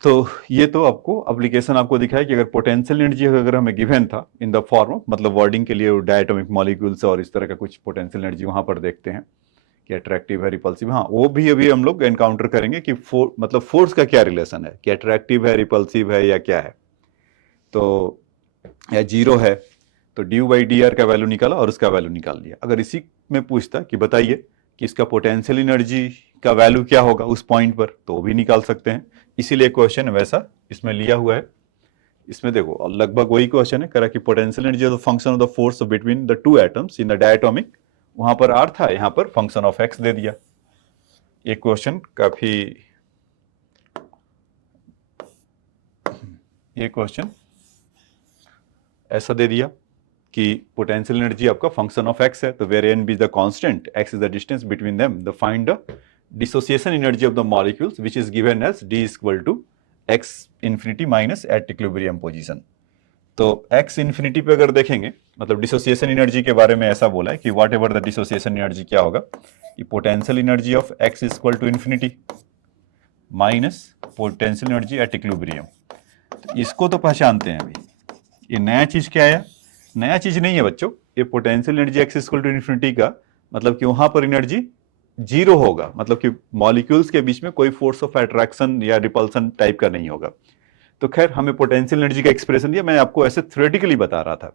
तो ये तो आपको एप्लीकेशन आपको दिखाया कि अगर पोटेंशियल एनर्जी अगर हमें गिवन था इन द फॉर्म ऑफ, मतलब वर्डिंग के लिए डायटोमिक मॉलिक्यूल्स और इस तरह का कुछ पोटेंशियल एनर्जी वहां पर देखते हैं कि अट्रैक्टिव है, रिपल्सिव, हाँ वो भी अभी हम लोग एनकाउंटर करेंगे कि मतलब फोर्स का क्या रिलेशन है, कि अट्रैक्टिव है, रिपल्सिव है या क्या है। तो या जीरो है तो ड्यू बाई डी आर का वैल्यू निकाला और उसका वैल्यू निकाल लिया। अगर इसी में पूछता कि बताइए कि इसका पोटेंशियल एनर्जी का वैल्यू क्या होगा उस पॉइंट पर, तो भी निकाल सकते हैं। इसीलिए क्वेश्चन वैसा इसमें लिया हुआ है। इसमें देखो और लगभग वही क्वेश्चन है, करा कि potential energy of the function of the force between the two atoms in the diatomic, वहां पर आर था, यहां पर फंक्शन ऑफ एक्स दे दिया। ये क्वेश्चन काफी, ये क्वेश्चन ऐसा दे दिया कि पोटेंशियल एनर्जी आपका फंक्शन ऑफ एक्स है, तो where and B the constant, X is the distance between them, the find the dissociation energy of the molecules which is given as D equal to X infinity minus at equilibrium position. तो X infinity पे अगर देखेंगे, मतलब dissociation energy के बारे में ऐसा बोला है कि whatever the dissociation energy क्या होगा, कि potential energy of X equal to infinity minus potential energy at equilibrium. तो इसको तो पहचानते हैं अभी, ये नया चीज क्या है, नया चीज नहीं है बच्चों। ये potential energy X equal to infinity का मतलब कि वहां पर एनर्जी जीरो होगा, मतलब कि मॉलिक्यूल्स के बीच में कोई फोर्स ऑफ अट्रैक्शन या रिपल्सन टाइप का नहीं होगा। तो खैर हमें पोटेंशियल एनर्जी का एक्सप्रेशन दिया, मैं आपको ऐसे थ्योरेटिकली बता रहा था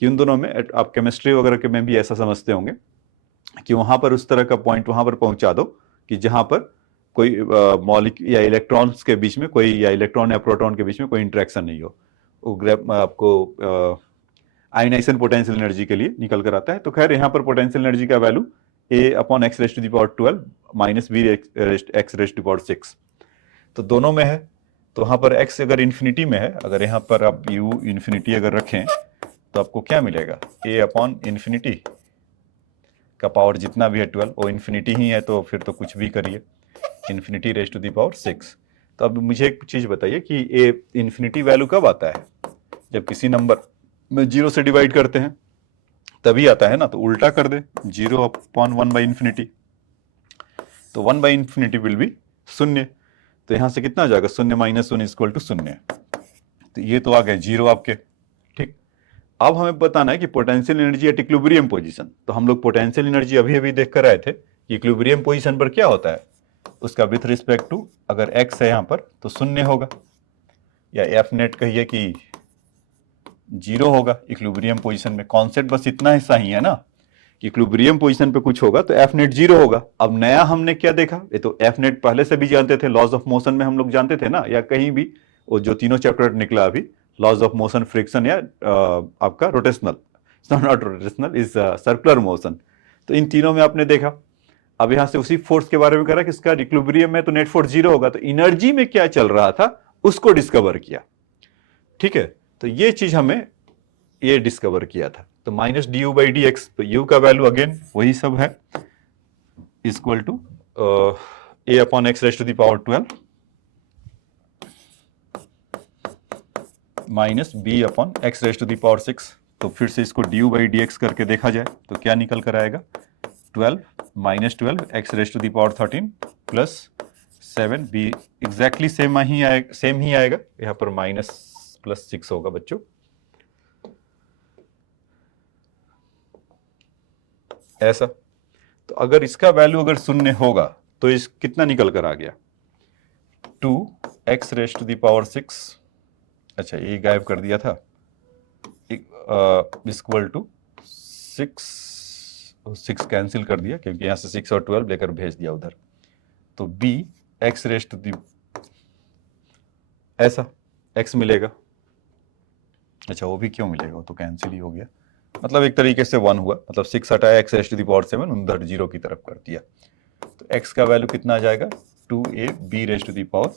कि उन दोनों में, आप केमिस्ट्री वगैरह के में भी ऐसा समझते होंगे कि वहां पर उस तरह का पॉइंट वहां पर पहुंचा दो कि जहां पर कोई मॉलिक्यूल या इलेक्ट्रॉन्स के बीच में कोई, या इलेक्ट्रॉन या प्रोटॉन के बीच में कोई इंटरेक्शन नहीं हो, वो आपको आयनाइजेशन पोटेंशियल एनर्जी के लिए निकल कर आता है। तो खैर यहाँ पर पोटेंशियल एनर्जी का value a upon X rest to the power 12 minus B X rest to the power 6, तो दोनों में है। तो वहां पर x अगर इन्फिनिटी में है, अगर यहाँ पर आप u इन्फिनिटी अगर रखें तो आपको क्या मिलेगा, a अपॉन इन्फिनिटी का पावर जितना भी है 12, वो इन्फिनिटी ही है, तो फिर तो कुछ भी करिए, infinity raised to the power 6। तो अब मुझे एक चीज बताइए कि a इन्फिनिटी वैल्यू कब आता है, जब किसी नंबर में जीरो से डिवाइड करते हैं तभी आता है ना, तो उल्टा कर दे, 0 अपॉन 1 बाई इन्फिनिटी, तो 1 बाई इन्फिनिटी विल बी शून्य। तो यहां से कितना आ जाएगा, शून्य माइनस 1 इक्वल टू शून्य, तो ये तो आ गए जीरो आपके। ठीक, अब हमें बताना है कि potential energy at equilibrium position. तो हम लोग पोटेंशियल एनर्जी अभी अभी देख कर आए थे कि इक्विलिब्रियम पोजीशन पर क्या होता है, उसका विथ रिस्पेक्ट टू अगर एक्स है यहां पर तो शून्य होगा, या एफ नेट कहिए कि जीरो होगा इक्विलिब्रियम पोजीशन में। कॉन्सेप्ट बस इतना हिस्सा ही है ना कि इक्विलिब्रियम पोजीशन पे कुछ होगा तो एफ नेट जीरो होगा। अब नया हमने क्या देखा, ये तो एफ नेट पहले से भी जानते थे, लॉज ऑफ मोशन में हम लोग जानते थे ना, या कहीं भी वो जो तीनों चैप्टर निकला अभी, लॉज ऑफ मोशन, फ्रिक्शन, या आपका rotational, not rotational is circular motion, तो इन तीनों में आपने देखा। अब यहां से उसी फोर्स के बारे में करा कि इसका इक्विलिब्रियम में तो नेट फोर्स जीरो होगा, तो एनर्जी में क्या चल रहा था उसको डिस्कवर किया। ठीक है, तो ये चीज हमें ये डिस्कवर किया था। तो minus d you by d x, तो यू का वैल्यू अगेन वही सब है, equal to A upon X rest to the power 12 minus B upon X rest to the power 6। तो फिर से इसको d you by d x करके देखा जाए तो क्या निकल कर आएगा, 12 minus 12 X rest to the power 13 plus 7 B, exactly same ही आएगा, यहाँ पर माइनस प्लस 6 होगा बच्चों। ऐसा, तो अगर इसका वैल्यू अगर शून्य होगा तो इस कितना निकल कर आ गया, 2 X rest to the power 6, अच्छा ये गायब कर दिया था, इक्वल टू 6 कैंसिल कर दिया क्योंकि यहां से 6 और 12 लेकर भेज दिया उधर, तो b X rest to the, ऐसा x मिलेगा, अच्छा वो भी क्यों मिलेगा, वो तो कैंसिल ही हो गया, मतलब एक तरीके से 1 हुआ, मतलब 6 हटाया X raised to the power 7 उधर 0 की तरफ कर दिया, तो x का वैल्यू कितना आ जाएगा 2ab raise to the power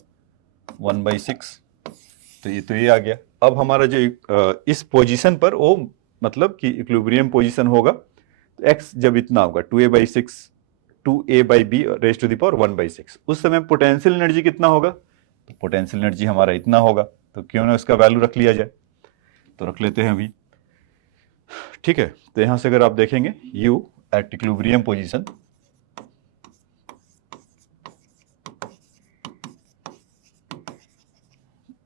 1/6। तो ये आ गया। अब हमारा जो इस पोजीशन पर वो मतलब कि इक्विलिब्रियम पोजीशन होगा, तो x जब इतना होगा 2a/6 2a/b raise to the power 1/6, उस समय पोटेंशियल एनर्जी कितना होगा, तो पोटेंशियल एनर्जी हमारा इतना होगा, तो क्यों ना उसका वैल्यू रख लिया जाए, तो रख लेते हैं अभी। ठीक है, तो यहां से अगर आप देखेंगे u एट इक्विलिब्रियम पोजीशन,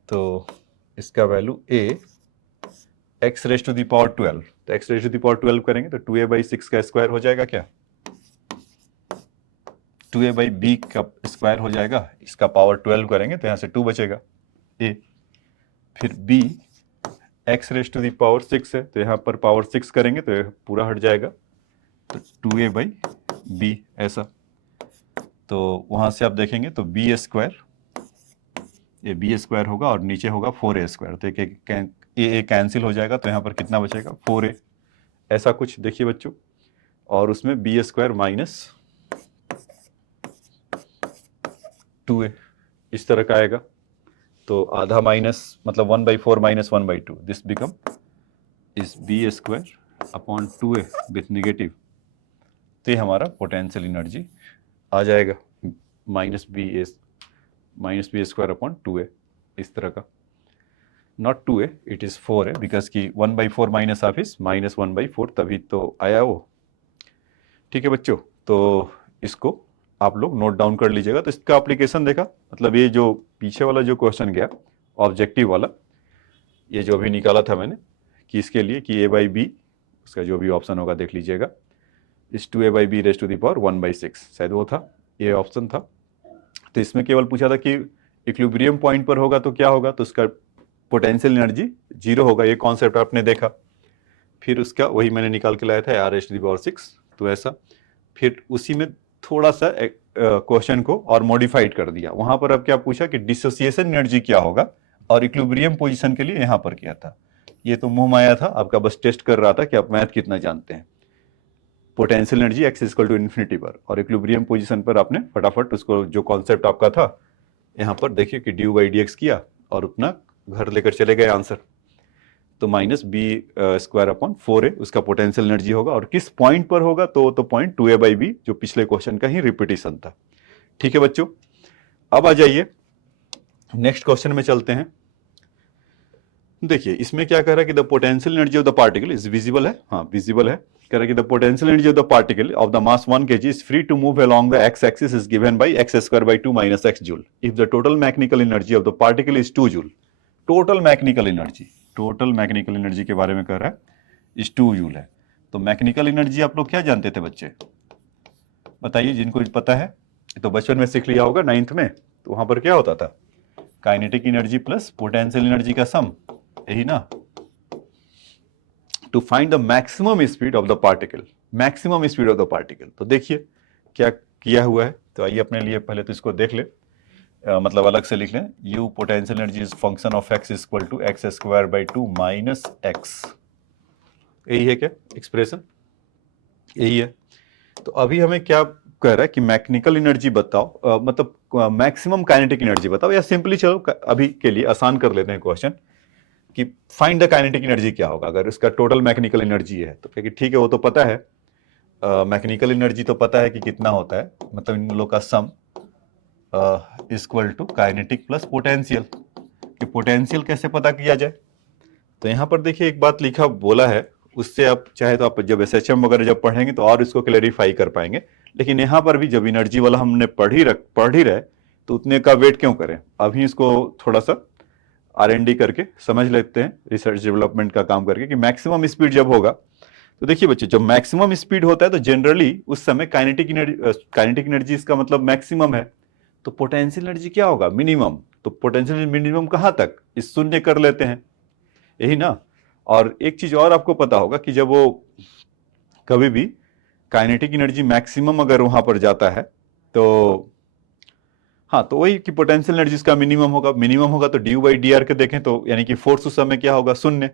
तो इसका value a x raised to the power 12, तो x raised to the power 12 करेंगे तो 2a/6 का स्क्वायर हो जाएगा, क्या 2a/b का स्क्वायर हो जाएगा, इसका पावर 12 करेंगे तो यहां से 2 बचेगा a, फिर b x raised to the power 6 है, तो यहां पर पावर 6 करेंगे तो पूरा हट जाएगा, तो 2a/b ऐसा, तो वहां से आप देखेंगे तो b स्क्वायर, ये b स्क्वायर होगा और नीचे होगा 4a स्क्वायर, तो ए कैंसिल हो जाएगा, तो यहाँ पर कितना बचेगा 4a, ऐसा कुछ देखिए बच्चों, और उसमें b स्क्वायर माइनस 2a इस तरह का आएगा, तो आधा माइनस मतलब 1/4 minus 1/2, this become is b square upon 2a with negative, तो ये हमारा पोटेंशियल एनर्जी आ जाएगा minus B square upon 2a, इस तरह का, not 2a it is 4a, because की 1/4 माइनस ऑफ इज माइनस 1/4, तभी तो आया वो। ठीक है बच्चों, तो इसको आप लोग नोट डाउन कर लीजिएगा। तो इसका एप्लीकेशन देखा, मतलब ये जो पीछे वाला जो क्वेश्चन गया ऑब्जेक्टिव वाला, ये जो अभी निकाला था मैंने कि इसके लिए कि a/b, उसका जो भी ऑप्शन होगा देख लीजिएगा, इस 2a/b raise to the power 1/6 शायद वो था, ये ऑप्शन था। तो इसमें केवल पूछा था कि इक्विलिब्रियम पॉइंट पर होगा तो क्या होगा, तो उसका पोटेंशियल एनर्जी 0 होगा, ये कॉन्सेप्ट आपने देखा। फिर उसका वही मैंने निकाल के लाया था r raised to the power 6, तो ऐसा, फिर उसी में थोड़ा सा क्वेश्चन को और मॉडिफाइड कर दिया। वहां पर अब क्या पूछा कि डिसोसिएशन एनर्जी क्या होगा, और इक्विलिब्रियम पोजीशन के लिए यहां पर क्या था। ये तो मुंह माया था आपका, बस टेस्ट कर रहा था कि आप मैथ कितना जानते हैं। Potential energy x equal to infinity पर, और इक्विलिब्रियम पोजीशन पर आपने फटाफट उसको जो कॉन्सेप्ट आपका था यहां पर देखिए कि dy/dx किया और अपना घर लेकर चले गए आंसर। तो minus B square upon 4a उसका पोटेंशियल एनर्जी होगा, और किस पॉइंट पर होगा, तो पॉइंट 2a/b जो पिछले क्वेश्चन का ही रिपीटिशन था। ठीक है बच्चों, अब आ जाइए नेक्स्ट क्वेश्चन में चलते हैं। देखिए इसमें क्या कह रहा है कि the potential energy of the particle is visible है, हाँ विजिबल है, कह रहा है कि the potential energy of the particle of the mass 1 kg is free to move along the x axis is given by x²/2 minus x joule if the total mechanical energy of the particle is 2 joule. Total mechanical energy के बारे में कह रहा है is 2 joule है। तो mechanical energy आप लोग क्या जानते थे बच्चे, बताइए, जिनको पता है तो बचपन में सीख लिया होगा 9th में, तो वहां पर क्या होता था, kinetic energy plus potential energy का सम, यही ना, to find the maximum speed of the particle, maximum speed of the particle. तो देखिए क्या किया हुआ है, तो आइए अपने लिए पहले तो इसको देख ले, मतलब अलग से लिख लें, u potential energy is function of x equal to x²/2 minus x, यही है क्या एक्सप्रेशन, यही है। तो अभी हमें क्या कह रहा है कि मैकेनिकल एनर्जी बताओ, मतलब मैक्सिमम काइनेटिक एनर्जी बताओ, या सिंपली चलो अभी के लिए आसान कर लेते हैं क्वेश्चन कि फाइंड द काइनेटिक एनर्जी क्या होगा अगर इसका टोटल मैकेनिकल एनर्जी है, तो क्या ठीक है वो तो पता है, मैकेनिकल एनर्जी तो पता है कि कितना होता है, मतलब इन लोगों का sum equal to kinetic plus potential, कि पोटेंशियल कैसे पता किया जाए। तो यहाँ पर देखिए एक बात लिखा बोला है, उससे आप चाहे तो आप जब SHM वगैरह जब पढ़ेंगे तो और इसको क्लैरिफाई कर पाएंगे, लेकिन यहाँ पर भी जब एनर्जी वाला हमने पढ़ ही रहे तो उतने का वेट क्यों करें, अभी इसको थोड़ा सा R&D करके समझ लेते हैं, रिसर्च डेवलपमेंट का काम करके, कि मैक्सिमम स्पीड जब होगा, तो देखिए बच्चे जब मैक्सिमम स्पीड होता है तो जनरली उस समय काइनेटिक एनर्जी इसका मतलब मैक्सिमम है, तो पोटेंशियल एनर्जी क्या होगा, मिनिमम। तो पोटेंशियल मिनिमम कहां तक, इस शून्य कर लेते हैं, यही ना। और एक चीज और आपको पता होगा कि जब वो कभी भी काइनेटिक एनर्जी मैक्सिमम अगर वहां पर जाता है तो हाँ, तो वही कि पोटेंशियल एनर्जी इसका मिनिमम होगा तो ड्यू बाई डी आर के देखें तो यानी कि फोर्स उस समय क्या होगा, शून्य।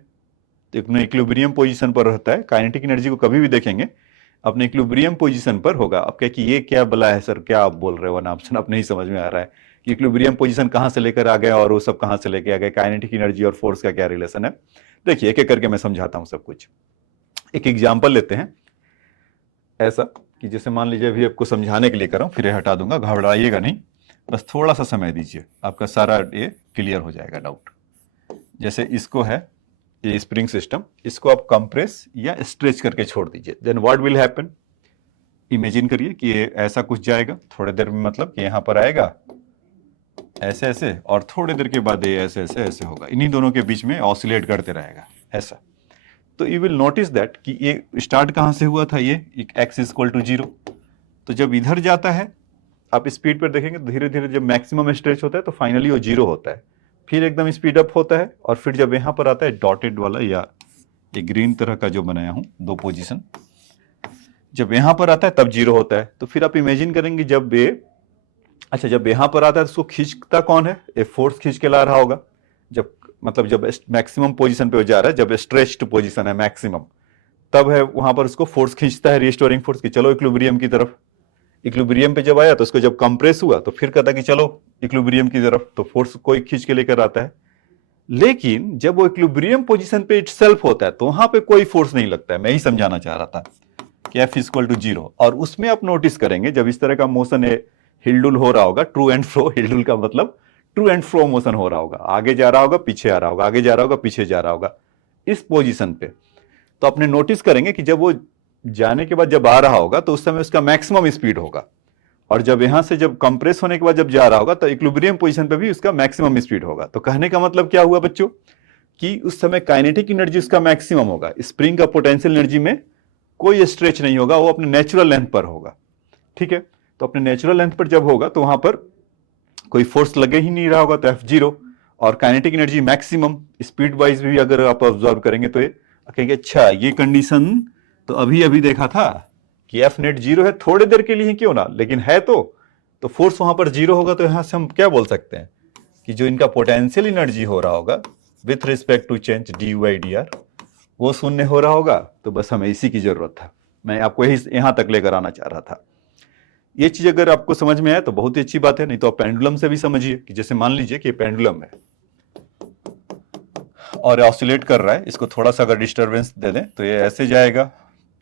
तो अपने इक्विलिब्रियम पोजीशन पर रहता है। काइनेटिक एनर्जी को कभी भी देखेंगे अपने इक्विलिब्रियम पोजीशन पर होगा। अब क्या कि ये क्या बला है सर, क्या आप बोल रहे हो, वन ऑप्शन आप नहीं समझ में आ रहा है कि इक्विलिब्रियम पोजीशन कहाँ से लेकर आ गया और वो सब कहाँ से लेकर आ गया, काइनेटिक एनर्जी और फोर्स का क्या रिलेशन है। देखिए एक एक करके मैं समझाता हूँ सब कुछ। एक एग्जाम्पल लेते हैं ऐसा कि जैसे मान लीजिए अभी आपको समझाने के लिए कर रहा हूँ, फिर हटा दूंगा, घबराइएगा नहीं, बस थोड़ा सा समय दीजिए, आपका सारा ये क्लियर हो जाएगा डाउट। जैसे इसको है ये स्प्रिंग सिस्टम, इसको आप कंप्रेस या स्ट्रेच करके छोड़ दीजिए, then what will happen. Imagine करिए कि ये ऐसा कुछ जाएगा थोड़ी देर में, मतलब कि यहाँ पर आएगा ऐसे ऐसे, और थोड़ी देर के बाद ये ऐसे ऐसे ऐसे होगा, इन्हीं दोनों के बीच में ऑसिलेट करते रहेगा ऐसा। तो यू विल नोटिस दैट कि ये स्टार्ट कहाँ से हुआ था, ये एक्स इक्वल टू 0, तो जब इधर जाता है आप स्पीड पर देखेंगे तो धीरे धीरे जब मैक्सिमम स्ट्रेच होता है तो फाइनली वो 0 होता है, फिर एकदम स्पीड अप होता है, और फिर जब यहाँ पर आता है डॉटेड वाला या ये ग्रीन तरह का जो बनाया हूँ 2 पोजीशन, जब यहाँ पर आता है तब 0 होता है। तो फिर आप इमेजिन करेंगे जब ये, अच्छा जब यहाँ पर आता है तो उसको खींचता कौन है, ये फोर्स खींच के ला रहा होगा। जब मतलब जब मैक्सिमम पोजीशन पे हो जा रहा है, जब स्ट्रेच्ड पोजीशन है मैक्सिमम, तब है वहां पर उसको फोर्स खींचता है, रिस्टोरिंग फोर्स की चलो इक्विलिब्रियम की तरफ। इक्विलिब्रियम पे जब आया तो उसको जब कंप्रेस हुआ तो फिर कहता कि चलो इक्विलिब्रियम की तरफ, तो फोर्स कोई खींच के लेकर आता है। लेकिन जब वो इक्विलिब्रियम पोजीशन पे इटसेल्फ होता है तो वहां पे कोई फोर्स नहीं लगता है। मैं ही समझाना चाह रहा था कि F इक्वल टू 0, और उसमें आप नोटिस करेंगे जब इस तरह का मोशन है हिलडुल हो रहा होगा, ट्रू एंड फ्रो, हिलडुल का मतलब ट्रू एंड फ्रो मोशन हो रहा होगा, आगे जा रहा होगा पीछे आ रहा होगा, आगे जा रहा होगा पीछे जा रहा होगा इस पोजीशन पे, तो आपने नोटिस करेंगे कि जब वो जाने के बाद जब आ रहा होगा तो उस समय उसका मैक्सिमम स्पीड होगा, और जब यहां से जब कंप्रेस होने के बाद जब जा रहा होगा तो इक्विलिब्रियम पोजीशन पे भी उसका मैक्सिमम स्पीड होगा। तो कहने का मतलब क्या हुआ बच्चों कि उस समय काइनेटिक एनर्जी उसका मैक्सिमम होगा, स्प्रिंग का पोटेंशियल एनर्जी में कोई स्ट्रेच नहीं होगा, वो अपने नेचुरल लेंथ पर होगा। ठीक है, तो अपने नेचुरल लेंथ पर जब होगा तो वहां पर कोई फोर्स लगे ही नहीं रहा होगा, तो F0, और kinetic energy maximum, speed wise भी अगर आप ऑब्जर्व करेंगे तो ये कहेंगे अच्छा ये कंडीशन तो अभी अभी देखा था कि F नेट 0 है, थोड़ी देर के लिए ही क्यों ना, लेकिन है तो फोर्स वहां पर 0 होगा। तो यहां से हम क्या बोल सकते हैं कि जो इनका पोटेंशियल एनर्जी हो रहा होगा with respect to change dy/dr वो शून्य हो रहा होगा। तो बस हमें इसी की जरूरत था, मैं आपको यहां तक लेकर आना चाह रहा था। ये चीज अगर आपको समझ में आए तो बहुत ही अच्छी बात है, नहीं तो आप पेंडुलम से भी समझिए कि जैसे मान लीजिए कि पेंडुलम है और ऑसिलेट कर रहा है, इसको थोड़ा सा अगर डिस्टरबेंस दे दें तो ये ऐसे जाएगा,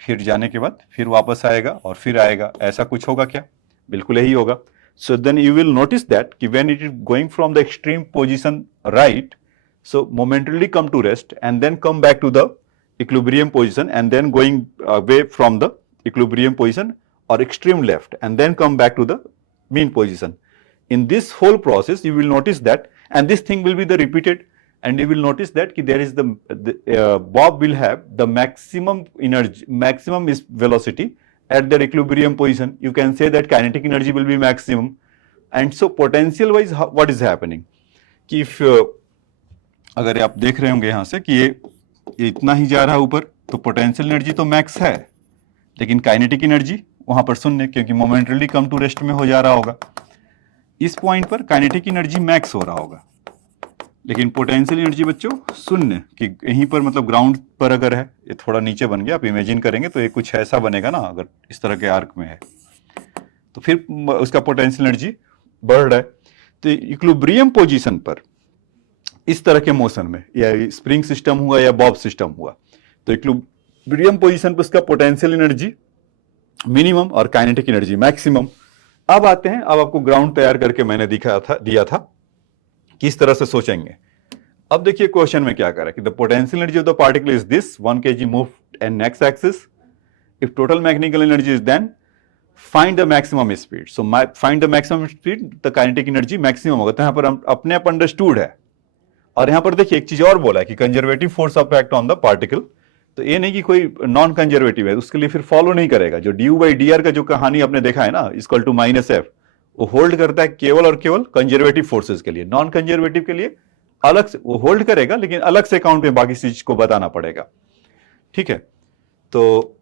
फिर जाने के बाद फिर वापस आएगा और फिर आएगा, ऐसा कुछ होगा क्या? बिल्कुल यही होगा। So then you will notice that कि when it is going from the extreme position right, so momentarily come to rest and then come back to the equilibrium position and then going away from the equilibrium position or extreme left and then come back to the mean position. In this whole process you will notice that, and this thing will be the repeated, and you will notice that there is the bob will have the maximum energy, maximum is velocity at the equilibrium position. You can say that kinetic energy will be maximum, and so potential wise what is happening कि if अगर आप देख रहे होंगे यहां से कि ये इतना ही जा रहा है ऊपर, तो पोटेंशियल एनर्जी तो मैक्स है, लेकिन काइनेटिक एनर्जी वहां पर शून्य, क्योंकि मोमेंटली कम टू रेस्ट में हो जा रहा होगा। इस पॉइंट पर काइनेटिक एनर्जी मैक्स हो रहा होगा, लेकिन पोटेंशियल एनर्जी बच्चों शून्य, कि यहीं पर मतलब ग्राउंड पर अगर है, ये थोड़ा नीचे बन गया, आप इमेजिन करेंगे तो ये कुछ ऐसा बनेगा ना, अगर इस तरह के आर्क में है तो फिर उसका पोटेंशियल एनर्जी बढ़ रहा है। तो इक्विलिब्रियम पोजीशन पर इस तरह के मोशन में, या स्प्रिंग सिस्टम हुआ या बॉब सिस्टम हुआ, तो इक्विलिब्रियम पोजीशन पर उसका पोटेंशियल एनर्जी मिनिमम और काइनेटिक एनर्जी मैक्सिमम। अब आते हैं, अब आपको ग्राउंड तैयार करके मैंने दिया था किस तरह से सोचेंगे। अब देखिए क्वेश्चन में क्या करा कि the potential energy of the particle is this 1 kg moved in X axis, if total mechanical energy is then find the maximum speed. So find the maximum speed, the kinetic energy maximum होगा। तो यहां पर अपने आप understood है, और यहां पर देखिए एक चीज और बोला है कि conservative force of act on the particle, तो ये नहीं कि कोई नॉन कंजर्वेटिव है उसके लिए फिर फॉलो नहीं करेगा। जो dy/dr का जो कहानी आपने देखा है ना, इक्वल टू -f, वो होल्ड करता है केवल और केवल कंजर्वेटिव फोर्सेस के लिए, नॉन कंजर्वेटिव के लिए अलग से वो होल्ड करेगा, लेकिन अलग से अकाउंट में बाकी चीज को बताना पड़ेगा। ठीक है, तो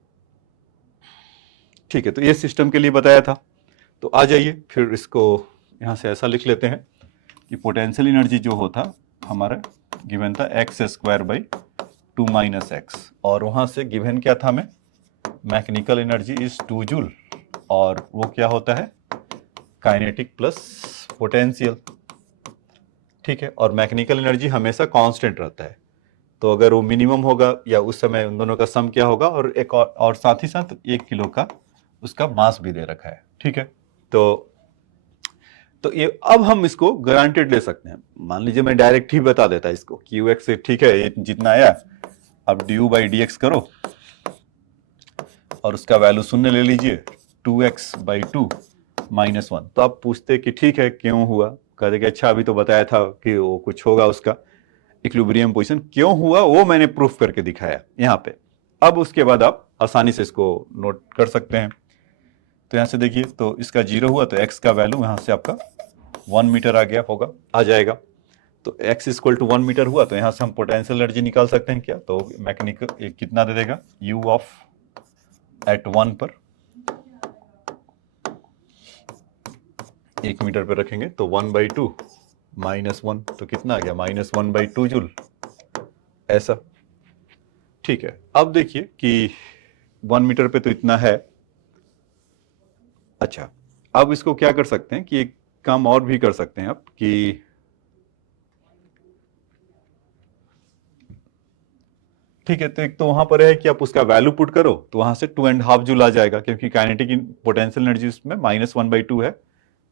ये सिस्टम के लिए बताया था। तो आ जाइए फिर इसको यहां से ऐसा लिख लेते हैं कि पोटेंशियल एनर्जी जो होता हमारा गिवन था x² / 2 माइनस एक्स, और वहां से गिवन क्या था हमें, मैकेनिकल एनर्जी इज 2 जूल, और वो क्या होता है, काइनेटिक प्लस पोटेंशियल। ठीक है, और मैकेनिकल एनर्जी हमेशा कांस्टेंट रहता है, तो अगर वो मिनिमम होगा या उस समय उन दोनों का सम क्या होगा, और एक और साथ ही साथ 1 किलो का उसका मास भी दे रखा है। ठीक है, तो ये अब हम इसको गारंटेड ले सकते हैं। मान लीजिए मैं डायरेक्ट ही बता देता इसको कि यू एक्स, ठीक है, ये जितना आया, अब D you by d x करो और उसका वैल्यू शून्य ले लीजिए, 2x बाई 2 माइनस 1। तो आप पूछते कि ठीक है क्यों हुआ, कहते कि अच्छा अभी तो बताया था कि वो कुछ होगा उसका इक्विलिब्रियम पोजीशन, क्यों हुआ वो मैंने प्रूफ करके दिखाया यहाँ पे। अब उसके बाद आप आसानी से इसको नोट कर सकते हैं। तो यहाँ से देखिए, तो इसका 0 हुआ तो x का वैल्यू यहाँ से आपका 1 मीटर आ गया होगा, आ जाएगा। तो x इक्वल टू 1 मीटर हुआ तो यहाँ से हम पोटेंशियल एनर्जी निकाल सकते हैं क्या, तो मैकेनिकल कितना दे देगा, u ऑफ एट 1 पर 1 मीटर पर रखेंगे तो 1/2 माइनस 1, तो कितना आ गया, -1/2 जूल, ऐसा। ठीक है, अब देखिए कि 1 मीटर पे तो इतना है। अच्छा, अब इसको क्या कर सकते हैं कि एक काम और भी कर सकते हैं आप कि ठीक है, तो एक तो वहां पर है कि आप उसका वैल्यू पुट करो तो वहां से 2.5 जूल आ जाएगा, क्योंकि काइनेटिक पोटेंशियल एनर्जी उसमें -1/2 है,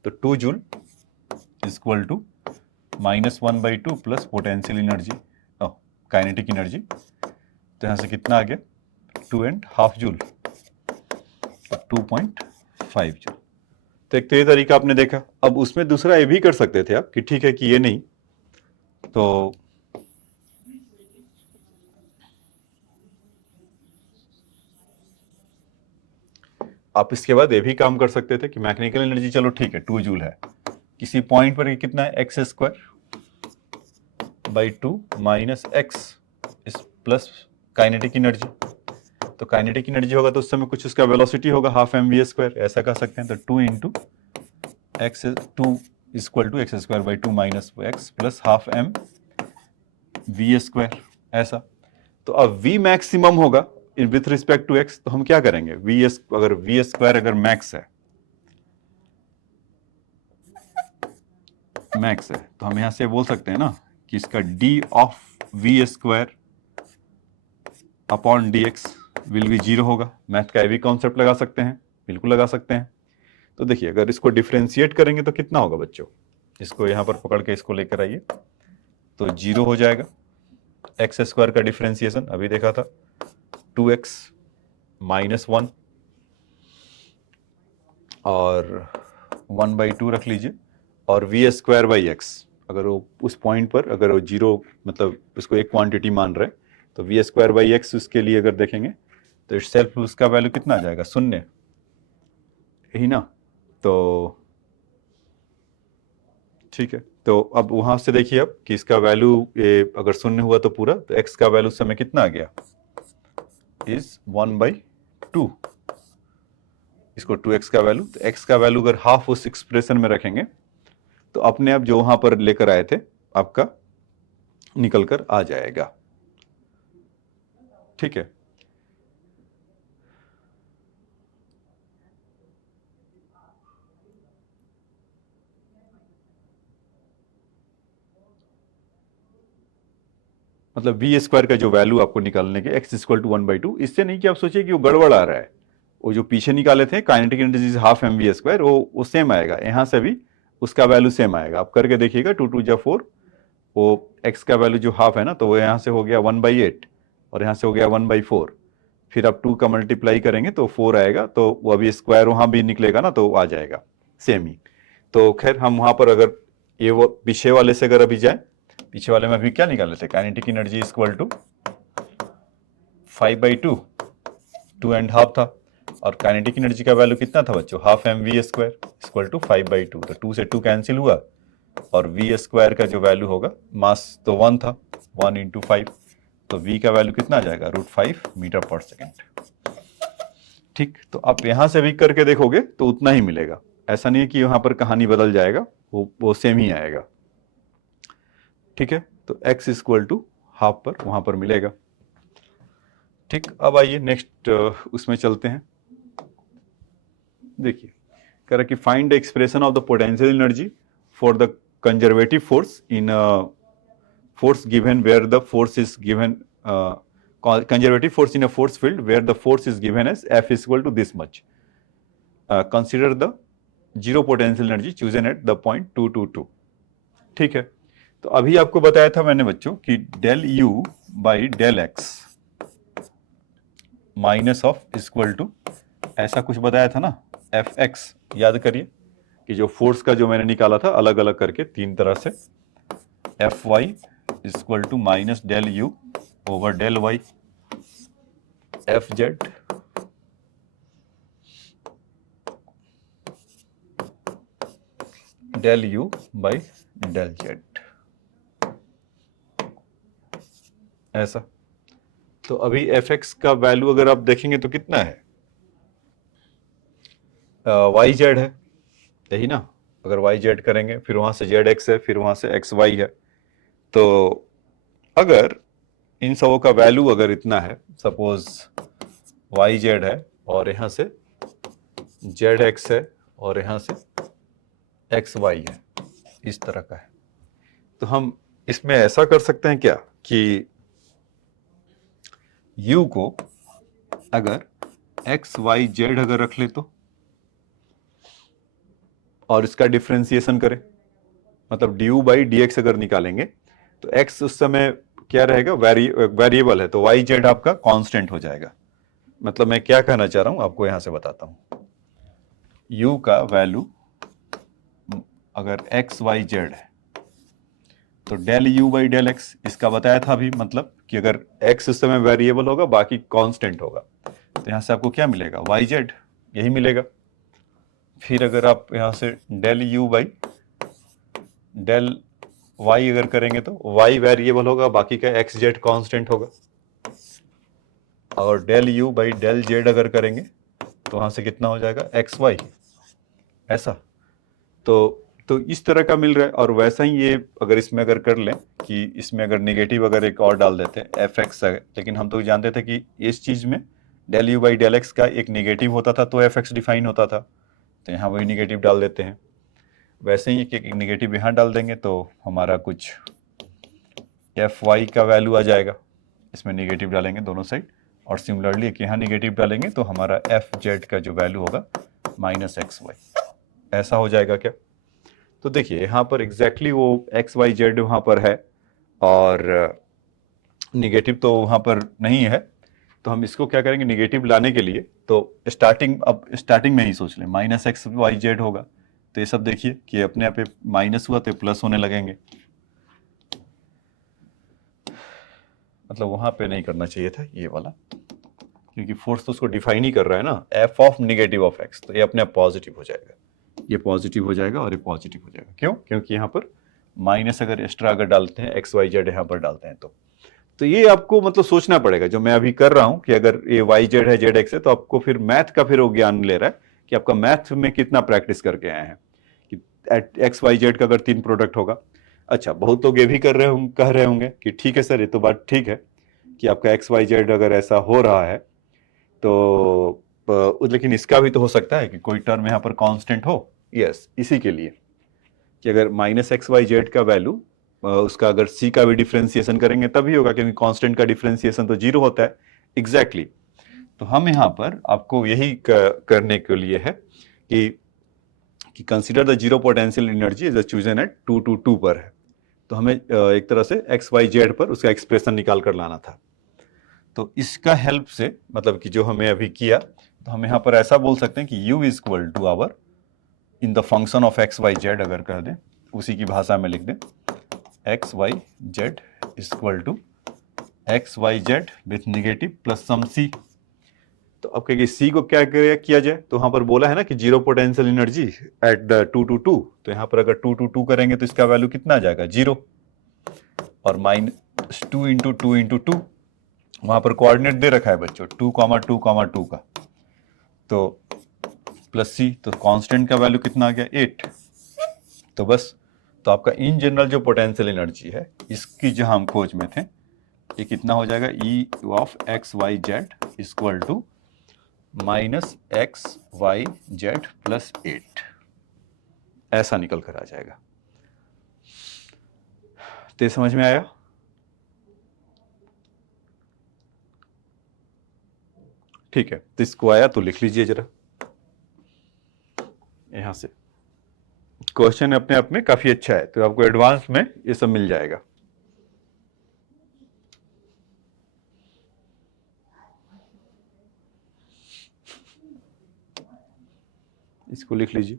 तो 2 joule equal to -1/2 plus potential energy, kinetic energy, तो यहां से कितना आ गया, 2.5 जूल, 2.5 जूल। तो एक तो ये तरीका आपने देखा। अब उसमें दूसरा ये भी कर सकते थे आप कि ठीक है कि ये नहीं, तो आप इसके बाद ये भी काम कर सकते थे कि मैकेनिकल एनर्जी चलो ठीक है 2 जूल है, किसी पॉइंट पर कितना है, x square by 2 minus x इस प्लस काइनेटिक एनर्जी। तो काइनेटिक एनर्जी होगा तो उस समय कुछ उसका वेलोसिटी होगा, हाफ एम वी स्क्वायर, ऐसा कह सकते हैं। तो 2 into X 2 equal to X square by 2 minus X plus half M we square, ऐसा। तो अब v मैक्सिमम होगा in with respect to x, तो हम क्या करेंगे, अगर v स्क्वायर अगर मैक्स है तो हम यहां से बोल सकते हैं ना कि इसका d of v square upon dx will be 0 होगा। मैथ का भी कॉन्सेप्ट लगा सकते हैं, बिल्कुल लगा सकते हैं। तो देखिए अगर इसको डिफ्रेंशिएट करेंगे तो कितना होगा बच्चों, इसको यहां पर पकड़ के इसको लेकर आइए तो 0 हो जाएगा। एक्स स्क्वायर का डिफ्रेंसिएशन अभी देखा था, 2x माइनस 1 और 1/2 रख लीजिए, और वी स्क्वायर बाई एक्स, अगर वो उस पॉइंट पर अगर वो 0 मतलब उसको एक क्वांटिटी मान रहे तो वी स्क्वायर बाई एक्स उसके लिए अगर देखेंगे तो इट सेल्फ उसका वैल्यू कितना आ जाएगा, 0, यही ना। तो ठीक है, तो अब वहां से देखिए अब कि इसका वैल्यू अगर 0 हुआ तो पूरा, तो x का वैल्यू समय कितना आ गया, इज 1/2, इसको 2x का वैल्यू, तो x का वैल्यू अगर हाफ उस एक्सप्रेशन में रखेंगे तो अपने आप जो वहां पर लेकर आए थे आपका निकल कर आ जाएगा। ठीक है, मतलब वी स्क्वायर का जो वैल्यू आपको निकालने के x इक्वल टू 1/2, इससे नहीं कि आप सोचिए कि वो गड़बड़ आ रहा है, वो जो पीछे निकाले थे kinetic energy half M we square, वो सेम आएगा, यहां से भी उसका वैल्यू सेम आएगा। आप करके देखिएगा, 2 2 जा 4, वो x का वैल्यू जो हाफ है ना, तो वो यहां से हो गया 1/8 और यहां से हो गया 1/4, फिर आप 2 का मल्टीप्लाई करेंगे तो 4 आएगा, तो वो अभी स्क्वायर वहां भी निकलेगा ना, तो आ जाएगा सेम ही। तो खैर हम वहां पर अगर ये वो पीछे वाले से अगर अभी जाए, पीछे वाले में अभी क्या निकाले थे, काइनेटिक एनर्जी इक्वल टू 5/2, 2.5 था, और काइनेटिक एनर्जी का वैल्यू कितना था बच्चों, half M we square equal to 5/2, तो 2 से 2 कैंसिल हुआ, और वी स्क्वायर का जो वैल्यू होगा, मास तो 1 था, 1 इंटू 5, तो v का वैल्यू कितना आ जाएगा, √5 मीटर पर सेकेंड। ठीक, तो आप यहां से भी करके देखोगे तो उतना ही मिलेगा, ऐसा नहीं है कि यहां पर कहानी बदल जाएगा, वो सेम ही आएगा। ठीक है, तो x इक्वल टू हाफ पर वहां पर मिलेगा। ठीक, अब आइए नेक्स्ट उसमें चलते हैं। देखिए कह रहा है कि find the expression of the potential energy for the conservative force in force given where the force is given conservative force in a force field where the force is given as F is equal to this much. Consider the zero potential energy chosen at the point 222. ठीक है, तो अभी आपको बताया था मैंने बच्चों कि del U by del X minus of equal to ऐसा कुछ बताया था ना, एफ एक्स। याद करिए कि जो फोर्स का जो मैंने निकाला था अलग अलग करके तीन तरह से, F Y equal to minus del U over del Y F Z del U by del Z, ऐसा। तो अभी एफ एक्स का वैल्यू अगर आप देखेंगे तो कितना है, वाई जेड है, यही ना। अगर वाई जेड करेंगे फिर वहां से जेड एक्स है, फिर वहां से एक्स वाई है। तो अगर इन सबों का वैल्यू अगर इतना है, सपोज वाई जेड है और यहां से जेड एक्स है और यहां से एक्स वाई है, इस तरह का है, तो हम इसमें ऐसा कर सकते हैं क्या कि u को अगर एक्स वाई जेड अगर रख ले तो, और इसका डिफ्रेंसिएशन करें, मतलब du बाई डी एक्स अगर निकालेंगे तो x उस समय क्या रहेगा, वेरिएबल है, तो वाई जेड आपका कांस्टेंट हो जाएगा। मतलब मैं क्या कहना चाह रहा हूं आपको यहां से बताता हूं, u का वैल्यू अगर एक्स वाई जेड है तो del U by del X, इसका बताया था अभी, मतलब कि अगर x उस समय वेरिएबल होगा बाकी कांस्टेंट होगा, तो यहां से आपको क्या मिलेगा, वाई जेड, यही मिलेगा। फिर अगर आप यहां से del U by del Y अगर करेंगे तो वाई वेरिएबल होगा, बाकी का एक्स जेड कांस्टेंट होगा। और del U by del Z अगर करेंगे तो वहां से कितना हो जाएगा, एक्स वाई, ऐसा। तो इस तरह का मिल रहा है। और वैसा ही ये अगर इसमें अगर कर लें कि इसमें अगर नेगेटिव अगर एक और डाल देते हैं एफ एक्स, लेकिन हम तो जानते थे कि इस चीज में del U by del X का एक नेगेटिव होता था तो एफ एक्स डिफाइन होता था, तो यहाँ वही नेगेटिव डाल देते हैं। वैसे ही एक नेगेटिव यहाँ डाल देंगे तो हमारा कुछ एफ वाई का वैल्यू आ जाएगा, इसमें नेगेटिव डालेंगे दोनों साइड, और सिमिलरली एक यहाँ नेगेटिव डालेंगे तो हमारा एफ जेड का जो वैल्यू होगा माइनस एक्स वाई, ऐसा हो जाएगा क्या। तो देखिए यहाँ पर एग्जैक्टली वो एक्स वाई जेड वहाँ पर है और निगेटिव तो वहाँ पर नहीं है, तो हम इसको क्या करेंगे, निगेटिव लाने के लिए तो स्टार्टिंग में ही सोच लें माइनस एक्स वाई जेड होगा, तो ये सब देखिए कि अपने आप माइनस हुआ तो प्लस होने लगेंगे, मतलब वहां पे नहीं करना चाहिए था ये वाला, क्योंकि फोर्स तो उसको डिफाइन ही कर रहा है ना, F of negative of x, तो ये अपने आप पॉजिटिव हो जाएगा, ये पॉजिटिव हो जाएगा और ये पॉजिटिव हो जाएगा। क्यों, क्योंकि यहाँ पर माइनस अगर एक्स्ट्रा अगर डालते हैं एक्स वाई जेड यहाँ पर डालते हैं तो ये आपको मतलब सोचना पड़ेगा, जो मैं अभी कर रहा हूं कि अगर ये वाई जेड है जेड एक्स है, तो आपको फिर मैथ का फिर वो ज्ञान ले रहा है कि आपका मैथ में कितना प्रैक्टिस करके आए हैं कि एक्स वाई जेड का अगर तीन प्रोडक्ट होगा। अच्छा, बहुत लोग ये भी कह रहे होंगे कि ठीक है सर, ये तो बात ठीक है कि आपका एक्स वाई जेड अगर ऐसा हो रहा है तो लेकिन इसका भी तो हो सकता है कि कोई टर्म यहाँ पर कांस्टेंट हो। यस, इसी के लिए कि अगर माइनस एक्स वाई जेड का वैल्यू उसका अगर सी का भी डिफ्रेंसिएशन करेंगे तभी होगा, क्योंकि कांस्टेंट का डिफ्रेंसिएशन तो जीरो होता है। एग्जैक्टली तो हम यहाँ पर आपको यही करने के लिए है कि consider the zero potential energy is chosen at 222 पर है, तो हमें एक तरह से एक्स वाई जेड पर उसका एक्सप्रेशन निकाल कर लाना था। तो इसका हेल्प से मतलब कि जो हमें अभी किया, तो हम यहाँ पर ऐसा बोल सकते हैं कि u is equal to our in the function of X Y Z अगर कर दें, उसी की भाषा में लिख दें X Y Z is equal to X Y Z with negative plus some C. तो अब कहेंगे सी को क्या किया जाए, तो वहां पर बोला है ना कि zero potential energy at the 222, तो यहाँ पर अगर 222 करेंगे तो इसका वैल्यू कितना आ जाएगा, जीरो, और माइनस 2 इंटू 2 इंटू 2, वहां पर कोऑर्डिनेट दे रखा है बच्चों 2,2,2 का, तो प्लस सी, तो कांस्टेंट का वैल्यू कितना आ गया 8। तो बस, तो आपका इन जनरल जो पोटेंशियल एनर्जी है इसकी जहां हम खोज में थे ये कितना हो जाएगा, E of X Y Z equal to minus X Y Z plus 8, ऐसा निकल कर आ जाएगा। तो ये समझ में आया? ठीक है, तो इसको आया तो लिख लीजिए जरा यहां से। क्वेश्चन अपने आप में काफी अच्छा है, तो आपको एडवांस में ये सब मिल जाएगा। इसको लिख लीजिए।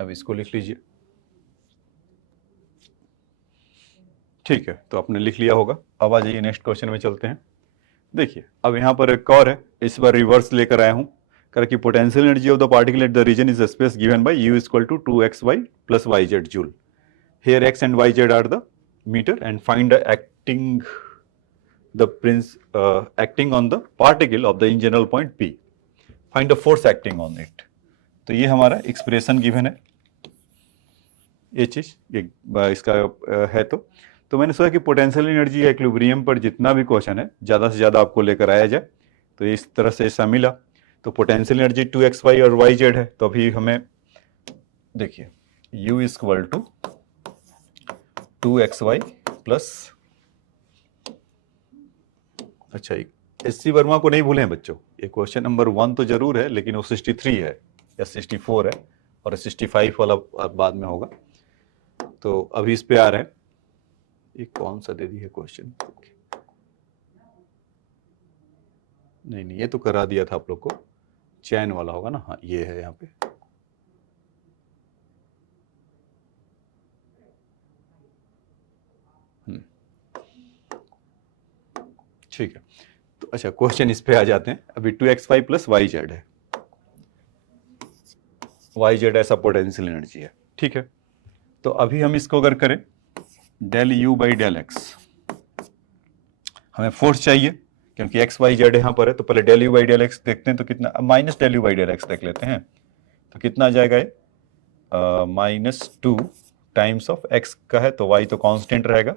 अब इसको लिख लीजिए। ठीक है, तो आपने लिख लिया होगा। अब आ जाइए नेक्स्ट क्वेश्चन में चलते हैं। देखिए अब यहाँ पर एक और है, इस बार रिवर्स लेकर आया हूं, कर कि potential energy of the particle at the region is space given by u equal to 2xy plus yz joule. Here x and yz are the meter and find the acting on the particle of the in general point P. Find the force acting on it. तो ये हमारा expression given है, ये चीज इसका है। तो मैंने सोचा कि पोटेंशियल एनर्जी या इक्विलिब्रियम पर जितना भी क्वेश्चन है ज़्यादा से ज़्यादा आपको लेकर आया जाए। तो इस तरह से ऐसा मिला। तो पोटेंशियल एनर्जी 2xy और yz है, तो अभी हमें देखिए u equal to 2xy plus, अच्छा एस.सी. वर्मा को नहीं भूलें बच्चों, ये क्वेश्चन नंबर 1 तो जरूर है, लेकिन वो 63 है या 64 है और 65 वाला बाद में होगा। तो अभी इस पे आ रहे हैं, ये कौन सा दे दी है क्वेश्चन, नहीं ये तो करा दिया था आप लोग को, चैन वाला होगा ना, हाँ ये है यहाँ पे। ठीक है, तो अच्छा क्वेश्चन इस पे आ जाते हैं। अभी 2xy प्लस yz है, yz ऐसा पोटेंशियल एनर्जी है। ठीक है, तो अभी हम इसको अगर करें del u by del X, हमें फोर्स चाहिए क्योंकि एक्स वाई जेड यहाँ पर है। तो पहले del U by del X देखते हैं, तो कितना, minus del U by del X देख लेते हैं। तो कितना आ जाएगा ये, -2 टाइम्स ऑफ एक्स का है, तो वाई तो कांस्टेंट रहेगा।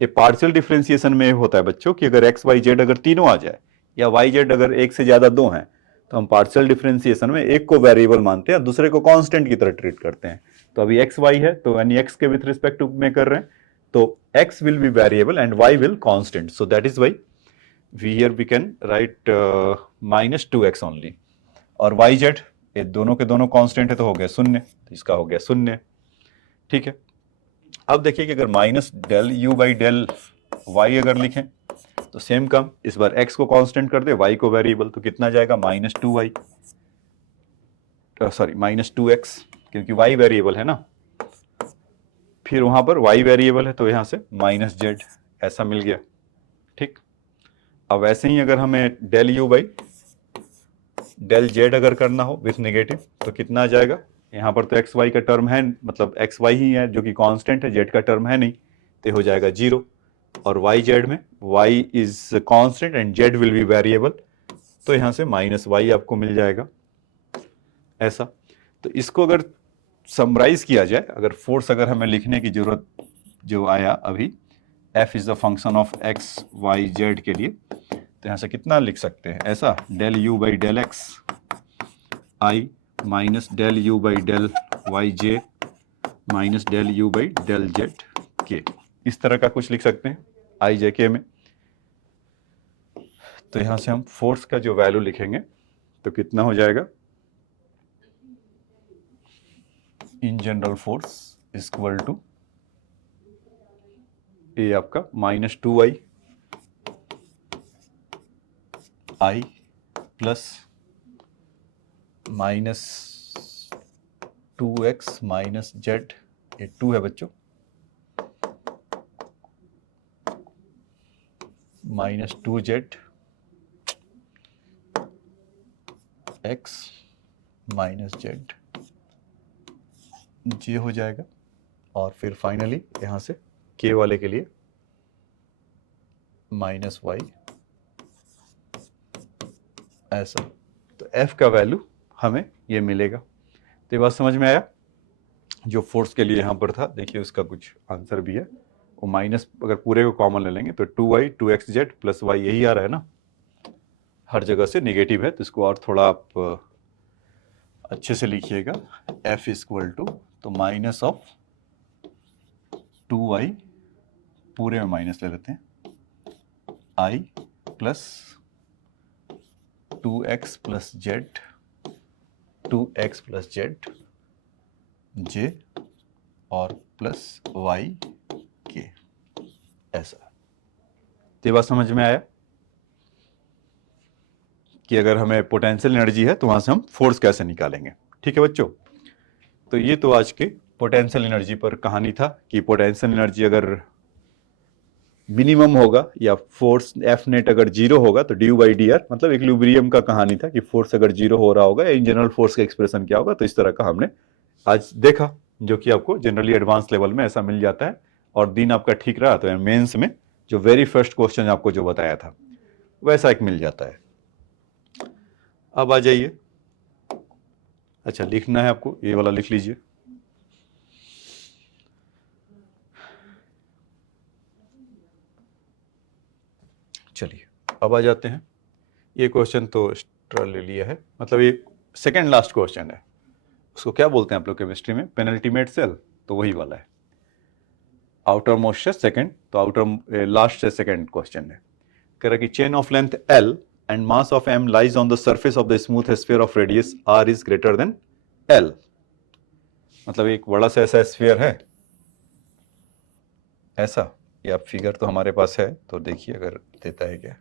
ये पार्शियल डिफरेंशिएशन में होता है बच्चों कि अगर एक्स वाई जेड अगर तीनों आ जाए या वाई जेड अगर एक से ज्यादा दो हैं, तो हम पार्शियल डिफरेंशिएशन में एक को वेरिएबल मानते हैं, दूसरे को कांस्टेंट की तरह ट्रीट करते हैं। तो अभी एक्स वाई है, तो यानी एक्स के विथ रिस्पेक्ट टू में कर रहे हैं, तो x will be variable and y will constant. So that is why here we can write minus 2x only. और yz ये दोनों के दोनों कांस्टेंट है, तो हो गया 0, तो इसका हो गया 0। ठीक है, अब देखिए कि अगर minus del U by del Y अगर लिखें तो सेम काम, इस बार x को कांस्टेंट कर दे, y को वेरिएबल, तो कितना जाएगा -2y, सॉरी -2x, क्योंकि y वेरिएबल है ना, फिर वहां पर y वेरिएबल है, तो यहां से -z ऐसा मिल गया। ठीक, अब ऐसे ही अगर हमें del U by del Z अगर करना हो विथ नेगेटिव, तो कितना आ जाएगा, यहाँ पर तो एक्स वाई का टर्म है, मतलब एक्स वाई ही है जो कि कांस्टेंट है, जेड का टर्म है नहीं, तो हो जाएगा 0। और वाई जेड में y is constant and z will be variable, तो यहाँ से -y आपको मिल जाएगा ऐसा। तो इसको अगर समराइज किया जाए, अगर फोर्स अगर हमें लिखने की जरूरत जो आया अभी, f is the function of x y z के लिए, तो यहाँ से कितना लिख सकते हैं ऐसा, del u by del X I minus del U by del Y J minus del U by del Z के, इस तरह का कुछ लिख सकते हैं आई जे के में। तो यहाँ से हम फोर्स का जो वैल्यू लिखेंगे तो कितना हो जाएगा, in general force equal to ये आपका -2y आई प्लस -2x माइनस जेड, ये 2 है बच्चों, -2z x माइनस जेड, ये हो जाएगा। और फिर फाइनली यहां से k वाले के लिए -y ऐसा। तो f का वैल्यू हमें ये मिलेगा। तो ये बात समझ में आया? जो फोर्स के लिए यहाँ पर था, देखिए उसका कुछ आंसर भी है, वो माइनस अगर पूरे को कॉमन ले लेंगे तो 2y 2xz प्लस y यही आ रहा है ना, हर जगह से नेगेटिव है, तो इसको और थोड़ा आप अच्छे से लिखिएगा, f इक्वल टू, तो माइनस ऑफ 2y, पूरे में माइनस ले लेते हैं, i plus 2x plus Z, 2x plus Z J और प्लस y के, ऐसा। तो ये बात समझ में आया कि अगर हमें पोटेंशियल एनर्जी है तो वहां से हम फोर्स कैसे निकालेंगे। ठीक है बच्चों, तो ये तो आज के पोटेंशियल एनर्जी पर कहानी था कि पोटेंशियल एनर्जी अगर मिनिमम होगा या फोर्स एफ नेट अगर जीरो होगा तो ड्यू बाई डी आर, मतलब इक्विलिब्रियम का कहानी था कि फोर्स अगर जीरो हो रहा होगा या इन जनरल फोर्स का एक्सप्रेशन क्या होगा। तो इस तरह का हमने आज देखा, जो कि आपको जनरली एडवांस लेवल में ऐसा मिल जाता है, और दिन आपका ठीक रहा तो मेंस में जो वेरी फर्स्ट क्वेश्चन आपको जो बताया था वैसा एक मिल जाता है। अब आ जाइए, अच्छा लिखना है आपको, ये वाला लिख लीजिए। चलिए अब आ जाते हैं, ये क्वेश्चन तो एक्स्ट्रा ले लिया है, मतलब ये सेकंड लास्ट क्वेश्चन है, उसको क्या बोलते हैं आप लोग केमिस्ट्री में, पेनल्टीमेट सेल, तो वही वाला है। आउटर मोस्ट से सेकंड, तो आउटर लास्ट से सेकंड क्वेश्चन है, कह रहा कि chain of length L and mass of m lies on the surface of the smooth sphere of radius r is greater than L। मतलब एक बड़ा सा ऐसा स्फीयर है ऐसा, या फिगर तो हमारे पास है, तो देखिए अगर देता है क्या,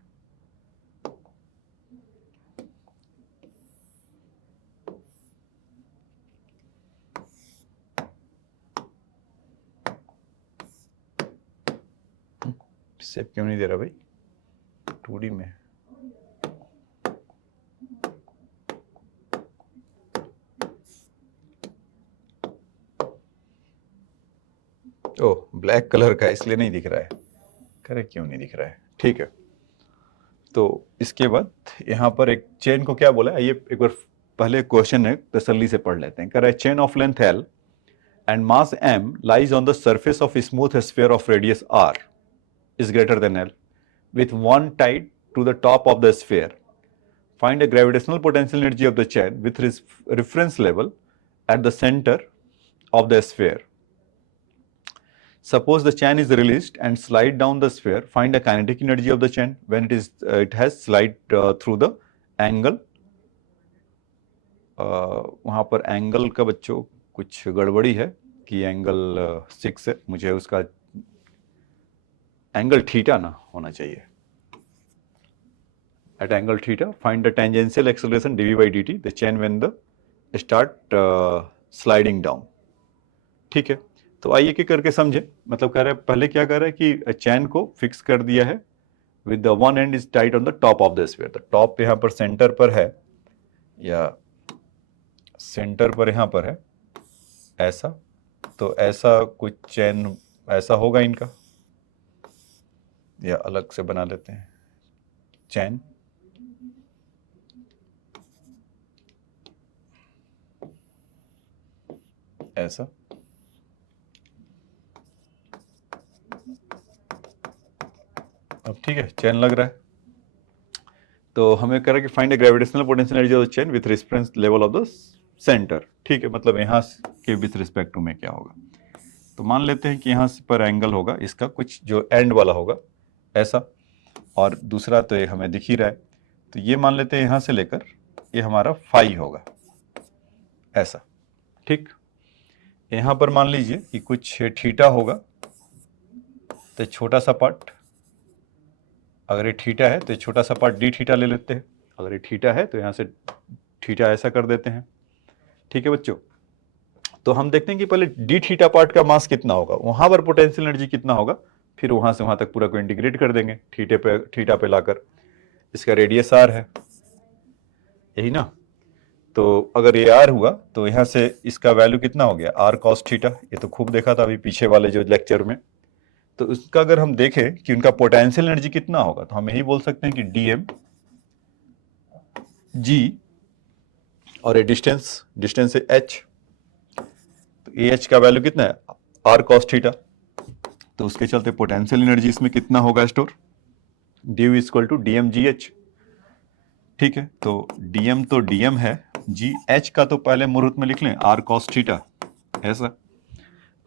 शेप क्यों नहीं दे रहा भाई, 2D में। ओह ब्लैक कलर का इसलिए नहीं दिख रहा है, करेक्ट क्यों नहीं दिख रहा है, ठीक है। तो इसके बाद यहाँ पर एक चेन को क्या बोला है, ये एक बार पहले क्वेश्चन है तसल्ली से पढ़ लेते हैं। कह रहा है chain of length L and mass m lies on the surface of a smooth sphere of radius r is greater than L with one tied to the top of the sphere. Find a gravitational potential energy of the chain with reference level at the center of the sphere. Suppose the chain is released and slide down the sphere. Find the kinetic energy of the chain when it has slide through the angle. वहाँ पर angle का बच्चों कुछ गड़बड़ी है कि angle 6 है, मुझे उसका एंगल थीटा ना होना चाहिए। At angle theta, find the tangential acceleration dv by dt the chain when the start sliding down। ठीक है, तो आइए कि करके समझे, मतलब कह रहा है पहले क्या कर रहा है कि चैन को फिक्स कर दिया है with the one and is tight on the top of the sphere. तो टॉप यहाँ पर सेंटर पर है, या सेंटर पर यहाँ पर है ऐसा, तो ऐसा कुछ चैन ऐसा होगा इनका, या अलग से बना लेते हैं चैन, ऐसा। अब ठीक है, चैन लग रहा है, तो हमें कह रहा है कि find A gravitational potential energy of the chain with reference level of the centre. ठीक है, मतलब यहाँ के विथ रिस्पेक्ट टू में क्या होगा, तो मान लेते हैं कि यहाँ पर एंगल होगा इसका कुछ जो एंड वाला होगा ऐसा, और दूसरा तो ये हमें दिख ही रहा है, तो ये मान लेते हैं यहाँ से लेकर ये हमारा फाई होगा ऐसा। ठीक, यहाँ पर मान लीजिए कि कुछ थीटा होगा, तो छोटा सा पार्ट, अगर ये थीटा है तो छोटा सा पार्ट डी थीटा ले लेते हैं, अगर ये थीटा है तो यहाँ से थीटा ऐसा कर देते हैं। ठीक है बच्चों, तो हम देखते हैं कि पहले डी थीटा पार्ट का मास कितना होगा, वहां पर पोटेंशियल एनर्जी कितना होगा, फिर वहां से वहां तक पूरा को इंटीग्रेट कर देंगे थीटा पे लाकर। इसका रेडियस आर है, यही ना, तो अगर ये आर हुआ तो यहाँ से इसका वैल्यू कितना हो गया, आर कॉस थीटा, ये तो खूब देखा था अभी पीछे वाले जो लेक्चर में। तो उसका अगर हम देखें कि उनका पोटेंशियल एनर्जी कितना होगा, तो हम यही बोल सकते हैं कि डीएम जी, और ये डिस्टेंस है एच, ए एच का वैल्यू कितना है, आर कॉस थीटा, तो उसके चलते पोटेंशियल एनर्जी इसमें कितना होगा store, D U equal to D M G H. ठीक है, तो डीएम तो डीएम है, जी एच का तो पहले मुहूर्त में लिख लें आर कॉस थीटा, ऐसा।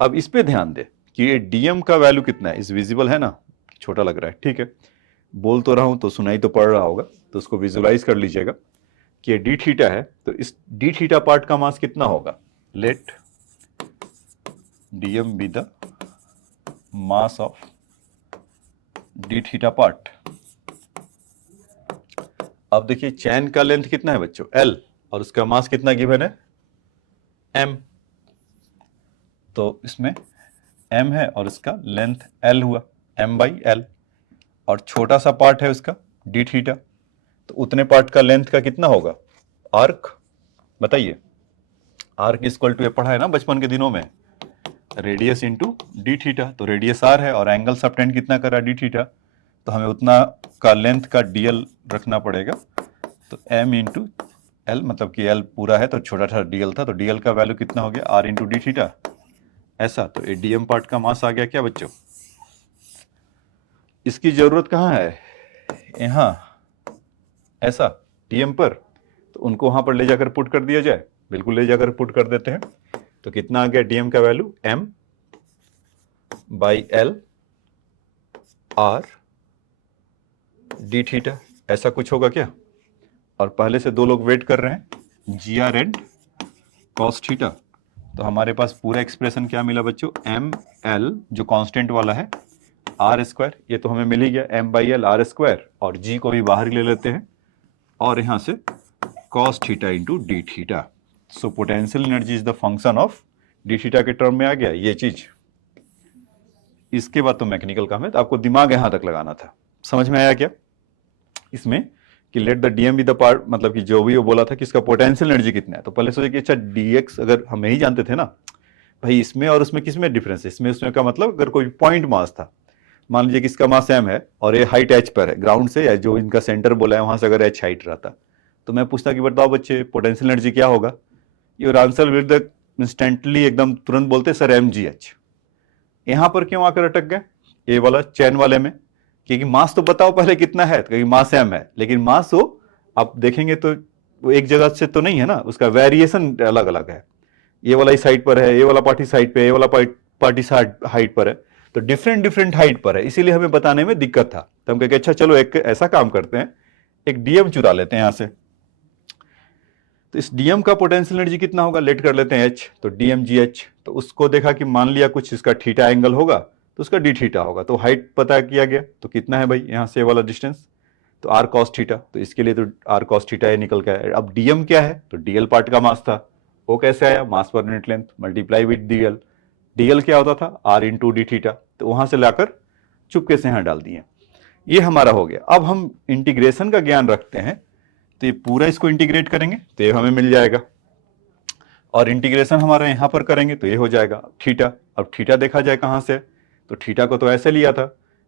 अब इस पे ध्यान दे कि ये डीएम का वैल्यू कितना है, इस विजिबल है ना, छोटा लग रहा है, ठीक है, बोल तो रहा हूं तो सुनाई तो पड़ रहा होगा, तो उसको विजुलाइज कर लीजिएगा कि ये डी थीटा है, तो इस डी थीटा पार्ट का मास कितना होगा, let DM be the mass of D theta part. अब देखिए चैन का लेंथ कितना है बच्चों, एल, और उसका मास कितना गिवन है, एम, तो इसमें एम है और इसका लेंथ एल हुआ, एम बाई एल, और छोटा सा पार्ट है उसका डी थीटा, तो उतने पार्ट का लेंथ का कितना होगा, आर्क, बताइए, आर्क इक्वल टू ये पढ़ा है ना बचपन के दिनों में, रेडियस इंटू डी थीटा, तो रेडियस आर है और एंगल सबटेंड कितना करा, डी थीटा, तो हमें उतना का लेंथ का डीएल रखना पड़ेगा, तो एम इंटू एल, मतलब कि एल पूरा है तो छोटा सा डीएल था, तो डीएल का वैल्यू कितना हो गया, आर इंटू डी थीटा, ऐसा। तो ये डीएम पार्ट का मास आ गया क्या बच्चों, इसकी जरूरत कहाँ है, यहाँ, ऐसा, डीएम पर, तो उनको वहां पर ले जाकर पुट कर दिया जाए, बिल्कुल ले जाकर पुट कर देते हैं, तो कितना आ गया डीएम का value, M by L R D theta, ऐसा कुछ होगा क्या, और पहले से दो लोग वेट कर रहे हैं, जी आर एंड कॉस थीटा, तो हमारे पास पूरा एक्सप्रेशन क्या मिला बच्चों, एम एल जो कांस्टेंट वाला है, आर स्क्वायर, ये तो हमें मिल ही गया, M by L R square, और जी को भी बाहर ले लेते हैं, और यहां से cos theta into D theta. So potential energy is the function of D theta के टर्म में आ गया ये चीज। इसके बाद तो मैकेनिकल काम है, तो आपको दिमाग यहां तक लगाना था, समझ में आया क्या इसमें, कि let the DM be the part, मतलब कि जो भी वो बोला था कि इसका पोटेंशियल एनर्जी कितना है, तो पहले सोचे कि अच्छा डीएक्स अगर हम नहीं जानते थे ना भाई, इसमें और उसमें किसमें डिफरेंस है, इसमें उसमें का मतलब अगर कोई पॉइंट मास था, मान लीजिए कि इसका मास एम है और ये हाइट एच पर है, ग्राउंड से या जो इनका सेंटर बोला है वहां से अगर एच हाइट रहता, तो मैं पूछता कि बताओ बच्चे पोटेंशियल एनर्जी क्या होगा, your answer will the instantly एकदम तुरंत बोलते सर एम जी एच। यहां पर क्यों आकर अटक गए, ये वाला चैन वाले में, क्योंकि मास तो बताओ पहले कितना है, क्योंकि मास एम है, लेकिन मास वो आप देखेंगे तो वो एक जगह से तो नहीं है ना, उसका वेरिएशन अलग अलग है, ये वाला इस साइड पर है, ये वाला पार्टी साइड पे, ये वाला पार्टी हाइट पर है, तो डिफरेंट डिफरेंट हाइट पर है, इसीलिए हमें बताने में दिक्कत था, तो हम कहे अच्छा चलो एक ऐसा काम करते हैं, एक डीएम चुरा लेते हैं यहां से, तो इस डीएम का पोटेंशियल एनर्जी कितना होगा, लेट कर लेते हैं एच, तो डीएम जी एच, तो उसको देखा कि मान लिया कुछ इसका थीटा एंगल होगा तो उसका डी थीटा होगा, तो हाइट पता किया गया, तो कितना है भाई यहां से वाला डिस्टेंस, तो आर कॉस थीटा, तो इसके लिए तो आर कॉस थीटा ये निकल के आया। अब डीएम क्या है, तो डीएल पार्ट का मास था, वो कैसे आया, मास पर unit length multiply with DL, DL क्या होता था, आर इंटू डी थीटा, तो वहां से लाकर चुपके से यहां डाल दिए, ये हमारा हो गया। अब हम इंटीग्रेशन का ज्ञान रखते हैं, तो ये पूरा इसको इंटीग्रेट करेंगे तो ये हमें मिल जाएगा, और इंटीग्रेशन हमारा यहां पर करेंगे तो ये हो जाएगा थीटा। अब थीटा देखा जाए कहां से, तो थीटा को तो ऐसे लिया था,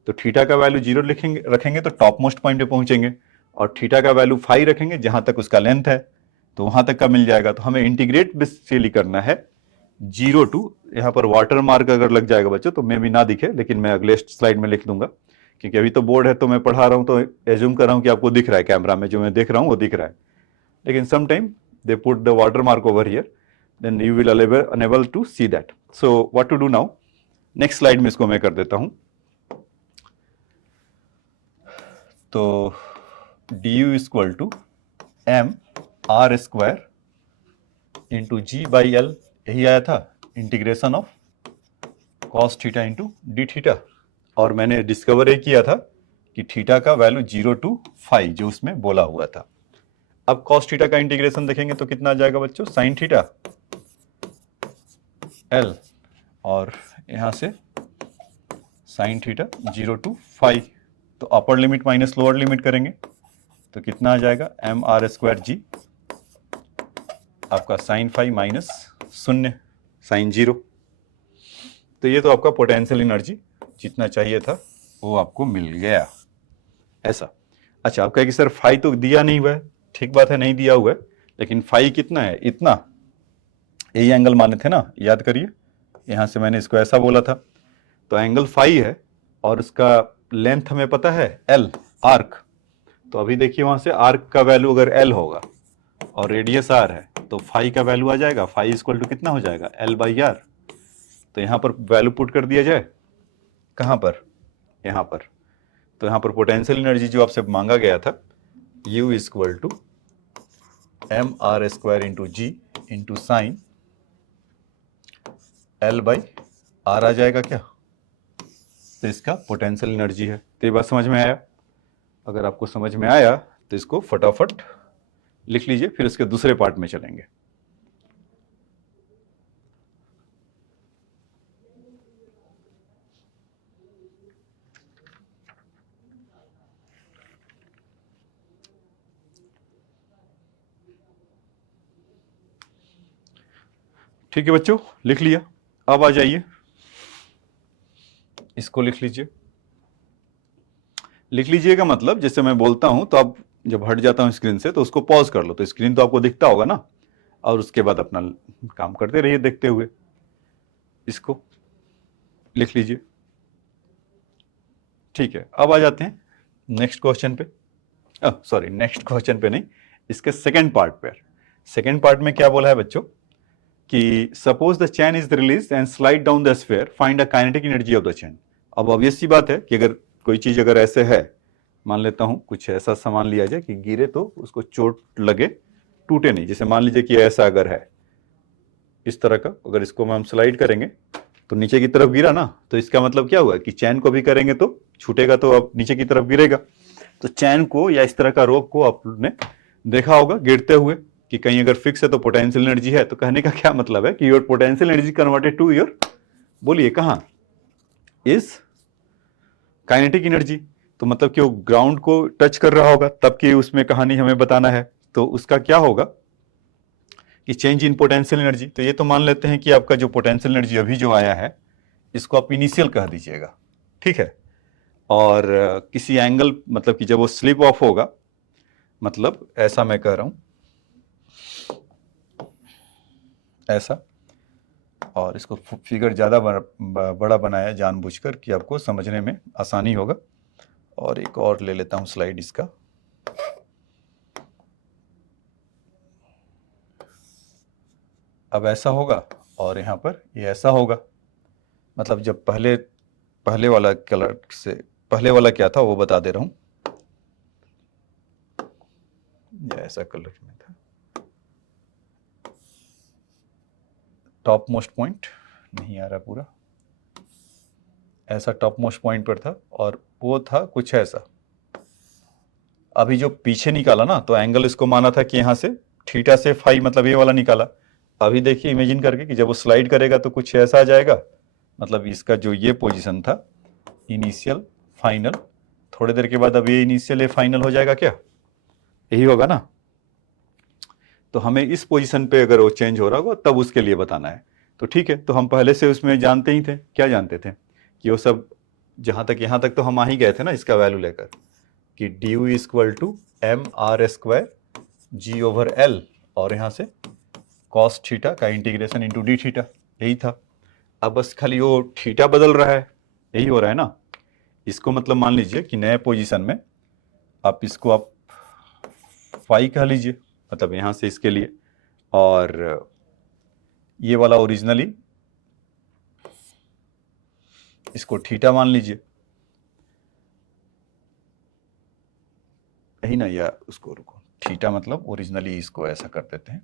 तो थीटा का वैल्यू 0 लिखेंगे रखेंगे तो टॉप मोस्ट पॉइंट पे पहुंचेंगे, और थीटा का वैल्यू 5 रखेंगे जहां तक उसका लेंथ है, तो वहां तक का मिल जाएगा। तो हमें इंटीग्रेट बेसिकली करना है 0 टू, यहां पर वाटर मार्क अगर लग जाएगा बच्चों तो मे भी ना दिखे, लेकिन मैं अगले स्लाइड में लिख दूंगा, क्योंकि अभी तो बोर्ड है तो मैं पढ़ा रहा हूं तो एज्यूम कर रहा हूं कि आपको दिख रहा है, कैमरा में जो मैं देख रहा हूं वो दिख रहा है, लेकिन sometime they put the water mark over here, then you will unable to see that. So what to do now, next slide में इसको मैं कर देता हूं, तो D U equal to M R square into G by L, यही आया था integration of cos theta into D theta, और मैंने डिस्कवर ये किया था कि थीटा का वैल्यू 0 टू 5 जो उसमें बोला हुआ था। अब कॉस थीटा का इंटीग्रेशन देखेंगे तो कितना आ जाएगा बच्चों, साइन थीटा एल, और यहां से साइन थीटा 0 टू 5, तो upper limit minus lower limit करेंगे तो कितना आ जाएगा, एम आर स्क्वायर जी, आपका साइन 5 माइनस 0 साइन 0, तो ये तो आपका पोटेंशियल एनर्जी जितना चाहिए था वो आपको मिल गया, ऐसा। अच्छा, आप कहे कि सर फाई तो दिया नहीं हुआ है, ठीक बात है नहीं दिया हुआ है, लेकिन फाई कितना है, इतना, यही एंगल माने थे ना, याद करिए, यहाँ से मैंने इसको ऐसा बोला था। तो एंगल फाई है और इसका लेंथ हमें पता है एल, आर्क। तो अभी देखिए वहां से आर्क का वैल्यू अगर एल होगा और रेडियस आर है तो फाई का वैल्यू आ जाएगा, फाई इक्वल टू कितना हो जाएगा, एल बाई आर। तो यहाँ पर वैल्यू पुट कर दिया जाए, कहाँ पर, यहाँ पर। तो यहाँ पर पोटेंशियल एनर्जी जो आपसे मांगा गया था, U equal to M R square into G into sine L by R आ जाएगा क्या। तो इसका पोटेंशियल एनर्जी है। तो ये बात समझ में आया? अगर आपको समझ में आया तो इसको फटाफट लिख लीजिए, फिर इसके दूसरे पार्ट में चलेंगे। ठीक है बच्चों, लिख लिया। अब आ जाइए, इसको लिख लीजिए। लिख लीजिएगा मतलब जैसे मैं बोलता हूं तो आप जब हट जाता हूं स्क्रीन से तो उसको पॉज कर लो, तो स्क्रीन तो आपको दिखता होगा ना, और उसके बाद अपना काम करते रहिए देखते हुए। इसको लिख लीजिए। ठीक है, अब आ जाते हैं नेक्स्ट क्वेश्चन पे। सॉरी, नेक्स्ट क्वेश्चन पे नहीं, इसके सेकेंड पार्ट पे। सेकेंड पार्ट में क्या बोला है बच्चों कि suppose the chain is release and slide down the sphere, find the kinetic energy of the chain. अब ऑब्वियस सी बात है कि अगर कोई चीज अगर ऐसे है, मान लेता हूं कुछ ऐसा सामान लिया जाए कि गिरे तो उसको चोट लगे, टूटे नहीं। जैसे मान लीजिए कि ऐसा अगर है इस तरह का, अगर इसको हम स्लाइड करेंगे तो नीचे की तरफ गिरा ना, तो इसका मतलब क्या हुआ कि चैन को भी करेंगे तो छूटेगा, तो अब नीचे की तरफ गिरेगा। तो चैन को या इस तरह का रोप को आपने देखा होगा गिरते हुए कि कहीं अगर फिक्स है तो पोटेंशियल एनर्जी है। तो कहने का क्या मतलब है कि your potential energy converted to your, बोलिए कहां, इज काइनेटिक एनर्जी। तो मतलब कि वो ग्राउंड को टच कर रहा होगा तब कि उसमें कहानी हमें बताना है। तो उसका क्या होगा कि चेंज इन पोटेंशियल एनर्जी। तो ये तो मान लेते हैं कि आपका जो पोटेंशियल एनर्जी अभी जो आया है इसको आप इनिशियल कह दीजिएगा, ठीक है। और किसी एंगल, मतलब कि जब वो स्लिप ऑफ होगा, मतलब ऐसा मैं कह रहा हूं, ऐसा, और इसको फिगर ज़्यादा बड़ा बनाया जानबूझकर कि आपको समझने में आसानी होगा। और एक और ले लेता हूं स्लाइड इसका। अब ऐसा होगा और यहाँ पर ये ऐसा होगा, मतलब जब पहले वाला कलर से, पहले वाला क्या था वो बता दे रहा हूं, ये ऐसा कलर में था, टॉप मोस्ट पॉइंट नहीं आ रहा पूरा, ऐसा टॉप मोस्ट पॉइंट पर था और वो था कुछ ऐसा। अभी जो पीछे निकाला ना तो एंगल इसको माना था कि यहाँ से थीटा से फाई, मतलब ये वाला निकाला। अभी देखिए इमेजिन करके कि जब वो स्लाइड करेगा तो कुछ ऐसा आ जाएगा, मतलब इसका जो ये पोजीशन था इनिशियल फाइनल, थोड़ी देर के बाद अब ये इनिशियल ये फाइनल हो जाएगा, क्या यही होगा ना। तो हमें इस पोजीशन पे अगर वो चेंज हो रहा होगा तब उसके लिए बताना है। तो ठीक है, तो हम पहले से उसमें जानते ही थे, क्या जानते थे कि वो सब जहां तक, यहां तक तो हम आ ही गए थे ना इसका वैल्यू लेकर कि D U equal to M R square G over L, और यहां से कॉस थीटा का इंटीग्रेशन इंटू डी थीटा, यही था। अब बस खाली वो थीटा बदल रहा है, यही हो रहा है ना। इसको मतलब मान लीजिए कि नए पोजीशन में आप इसको आप फाई कह लीजिए, मतलब यहां से इसके लिए, और ये वाला ओरिजिनली इसको थीटा मान लीजिए, यही ना, या उसको रुको, थीटा मतलब ओरिजिनली इसको ऐसा कर देते हैं,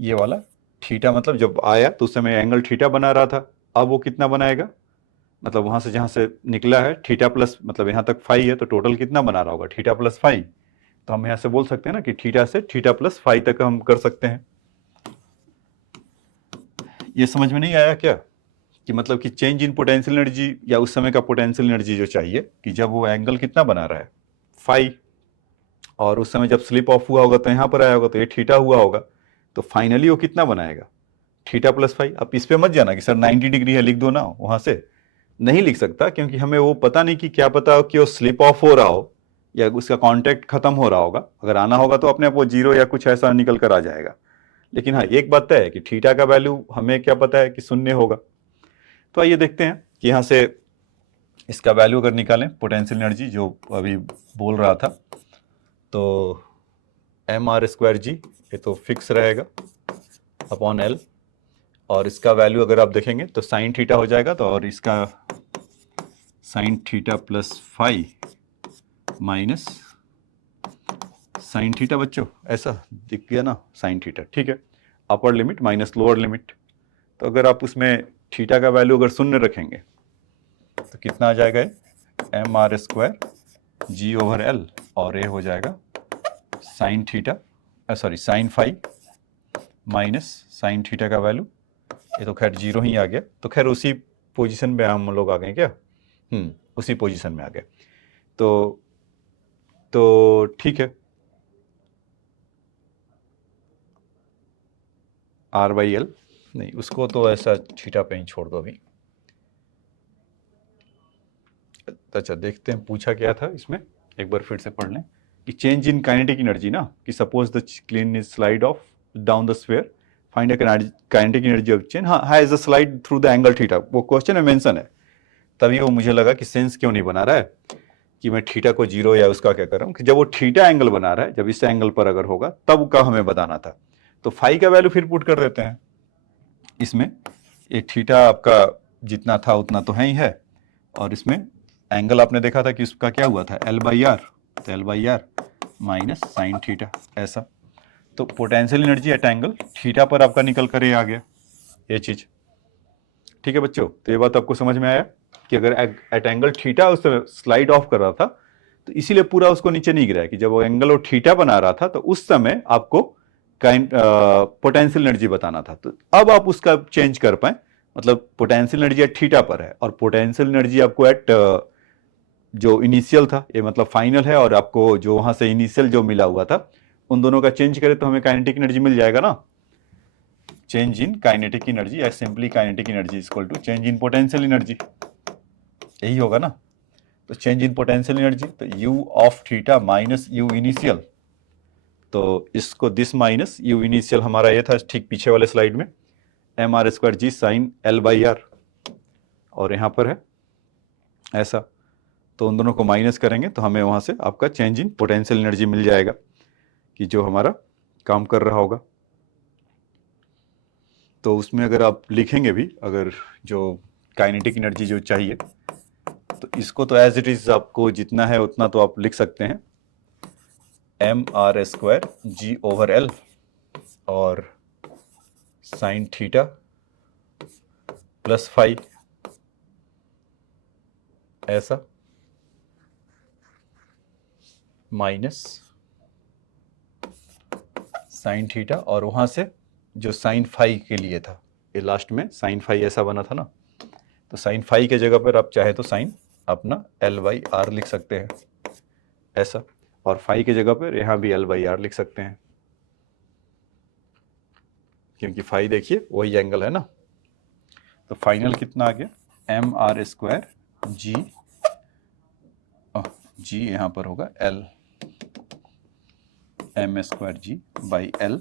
ये वाला थीटा मतलब जब आया तो उस समय एंगल थीटा बना रहा था, अब वो कितना बनाएगा, मतलब वहां से जहां से निकला है थीटा प्लस, मतलब यहां तक फाई है तो टोटल कितना बना रहा होगा, थीटा प्लस फाई। तो हम यहां से बोल सकते हैं ना कि थीटा से थीटा प्लस फाई तक हम कर सकते हैं। ये समझ में नहीं आया क्या कि मतलब कि चेंज इन पोटेंशियल एनर्जी, या उस समय का पोटेंशियल एनर्जी जो चाहिए कि जब वो एंगल कितना बना रहा है फाई, और उस समय जब स्लिप ऑफ हुआ होगा तो यहां पर आया होगा तो ये थीटा हुआ होगा, तो फाइनली वो कितना बनाएगा, थीटा प्लस फाई। अब इस पे मत जाना कि सर 90 डिग्री है लिख दो ना, वहां से नहीं लिख सकता, क्योंकि हमें वो पता नहीं कि क्या पता कि वो स्लिप ऑफ हो रहा हो या उसका कांटेक्ट खत्म हो रहा होगा। अगर आना होगा तो अपने आप वो जीरो या कुछ ऐसा निकल कर आ जाएगा, लेकिन हाँ एक बात तय है कि थीटा का वैल्यू हमें क्या पता है कि 0 होगा। तो आइए देखते हैं कि यहाँ से इसका वैल्यू अगर निकालें, पोटेंशियल एनर्जी जो अभी बोल रहा था, तो mr² g ये तो फिक्स रहेगा अपॉन l, और इसका वैल्यू अगर आप देखेंगे तो साइन थीटा हो जाएगा, तो और इसका sign theta plus five minus sine theta बच्चों, ऐसा दिख गया ना साइन थीटा, ठीक है, upper limit minus lower limit. तो अगर आप उसमें थीटा का वैल्यू अगर 0 रखेंगे तो कितना आ जाएगा, mr² g/l, और ये हो जाएगा sine theta, sorry sine five minus sign theta का वैल्यू, ये तो खैर 0 ही आ गया। तो खैर उसी पोजीशन में हम लोग आ गए क्या, उसी पोजीशन में आ गए। तो ठीक है, r/l नहीं, उसको तो ऐसा थीटा पे ही छोड़ दो अभी। अच्छा देखते हैं पूछा क्या था इसमें, एक बार फिर से पढ़ लें कि चेंज इन काइनेटिक एनर्जी ना, कि suppose the clean is slide off down the sphere, find a kinetic energy of chain, हाँ has a slide through the angle theta, वो क्वेश्चन में मेंशन है, तभी वो मुझे लगा कि सेंस क्यों नहीं बना रहा है कि मैं थीटा को 0 या उसका क्या कर रहा हूँ, कि जब वो थीटा एंगल बना रहा है, जब इस एंगल पर अगर होगा तब का हमें बताना था। तो फाई का वैल्यू फिर पुट कर देते हैं इसमें, ये थीटा आपका जितना था उतना तो है ही है, और इसमें एंगल आपने देखा था कि उसका क्या हुआ था l/r, तो l/r माइनस साइन थीटा, ऐसा। तो potential energy eight angle theta पर आपका निकल कर ये आ गया ये चीज, ठीक है बच्चों। तो ये बात आपको समझ में आया कि अगर एट एंगल थीटा उस स्लाइड ऑफ कर रहा था, तो इसीलिए पूरा उसको नीचे नहीं गिराया, कि जब वो एंगल और थीटा बना रहा था तो उस समय आपको पोटेंशियल एनर्जी बताना था। तो अब आप उसका चेंज कर पाए, मतलब पोटेंशियल एनर्जी एट थीटा पर है और पोटेंशियल एनर्जी आपको एट जो इनिशियल था, ये मतलब फाइनल है, और आपको जो वहां से इनिशियल जो मिला हुआ था, उन दोनों का चेंज करें तो हमें काइनेटिक एनर्जी मिल जाएगा ना। चेंज इन काइनेटिक एनर्जी या simply kinetic energy equal to change in potential energy, यही होगा ना। तो चेंज इन पोटेंशियल एनर्जी, तो u of theta minus u initial, तो इसको दिस माइनस u इनिशियल हमारा ये था ठीक पीछे वाले स्लाइड में, mr² g साइन l/r, और यहाँ पर है ऐसा। तो उन दोनों को माइनस करेंगे तो हमें वहाँ से आपका चेंज इन पोटेंशियल एनर्जी मिल जाएगा, कि जो हमारा काम कर रहा होगा। तो उसमें अगर आप लिखेंगे भी, अगर जो काइनेटिक एनर्जी जो चाहिए, तो इसको तो एज इट इज आपको जितना है उतना तो आप लिख सकते हैं, mr² g/l और साइन थीटा प्लस फाइव, ऐसा माइनस साइन थीटा, और वहां से जो साइन फाइव के लिए था, ये लास्ट में साइन फाइव ऐसा बना था ना, तो साइन फाइव के जगह पर आप चाहे तो साइन अपना l/r लिख सकते हैं ऐसा, और फाइव की जगह पर यहाँ भी l/r लिख सकते हैं, क्योंकि फाइव देखिए वही एंगल है ना। तो फाइनल कितना आ गया, mr² g यहाँ पर होगा l m² g by l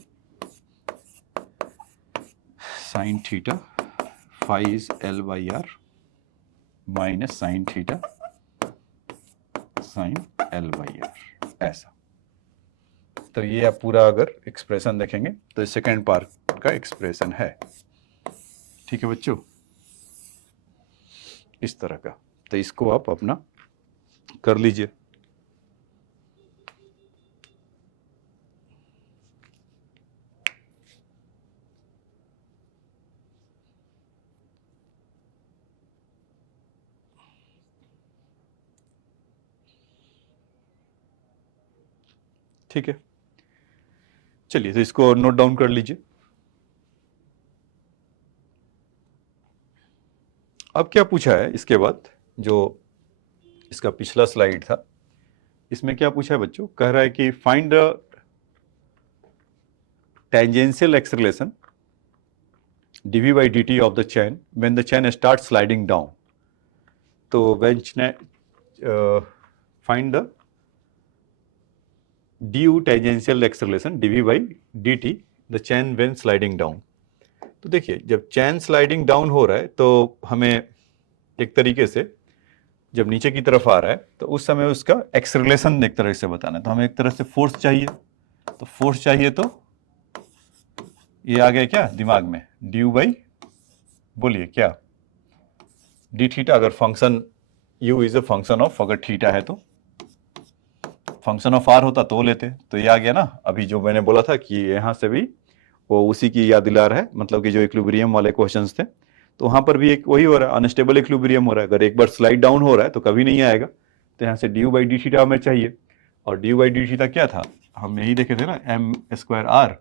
sine theta, five is l/r minus sine theta sine l/r, ऐसा। तो ये आप पूरा अगर एक्सप्रेशन देखेंगे तो सेकेंड पार्ट का एक्सप्रेशन है, ठीक है बच्चों, इस तरह का। तो इसको आप अपना कर लीजिए। ठीक है, चलिए तो इसको नोट डाउन कर लीजिए। अब क्या पूछा है इसके बाद, जो इसका पिछला स्लाइड था, इसमें क्या पूछा है बच्चों, कह रहा है कि find the tangential acceleration dv by dt of the chain when the chain starts sliding down. तो when find the du tangential acceleration dv by dt the chain when sliding down. तो देखिए जब चैन स्लाइडिंग डाउन हो रहा है तो हमें एक तरीके से जब नीचे की तरफ आ रहा है तो उस समय उसका एक्सेलरेशन एक तरह से बताना है। तो हमें एक तरह से फोर्स चाहिए, तो फोर्स चाहिए तो ये आ गया क्या दिमाग में, ड्यू बाई, बोलिए क्या, डी थीटा। अगर function u is a function of, अगर थीटा है तो फंक्शन ऑफ r होता तो लेते, तो ये आ गया ना। अभी जो मैंने बोला था कि यहाँ से भी वो उसी की याद दिला रहा है, मतलब कि जो इक्विलिब्रियम वाले क्वेश्चंस थे, तो वहां पर भी एक वही हो रहा है, अनस्टेबल इक्विलिब्रियम हो रहा है। अगर एक बार स्लाइड डाउन हो रहा है तो कभी नहीं आएगा, तो यहाँ से ड्यू बाई डी थीटा हमें चाहिए। और ड्यू बाई डी थीटा क्या था, हम यही देखे थे ना, M square R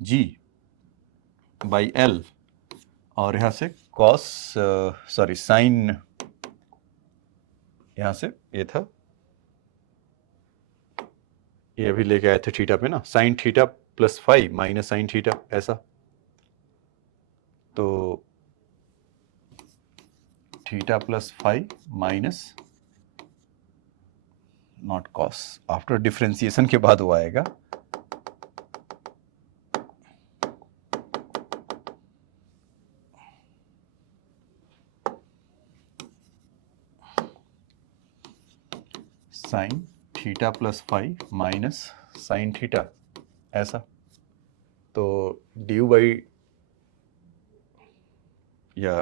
G by L, और यहाँ से कॉस सॉरी साइन, यहाँ से ये था, ये अभी लेके आए थे थीटा पे ना, sign theta plus five minus sine theta, ऐसा। तो theta plus five minus not cos, after differentiation के बाद वो आएगा sign theta plus five minus sine theta, ऐसा। तो ड्यू बाई, या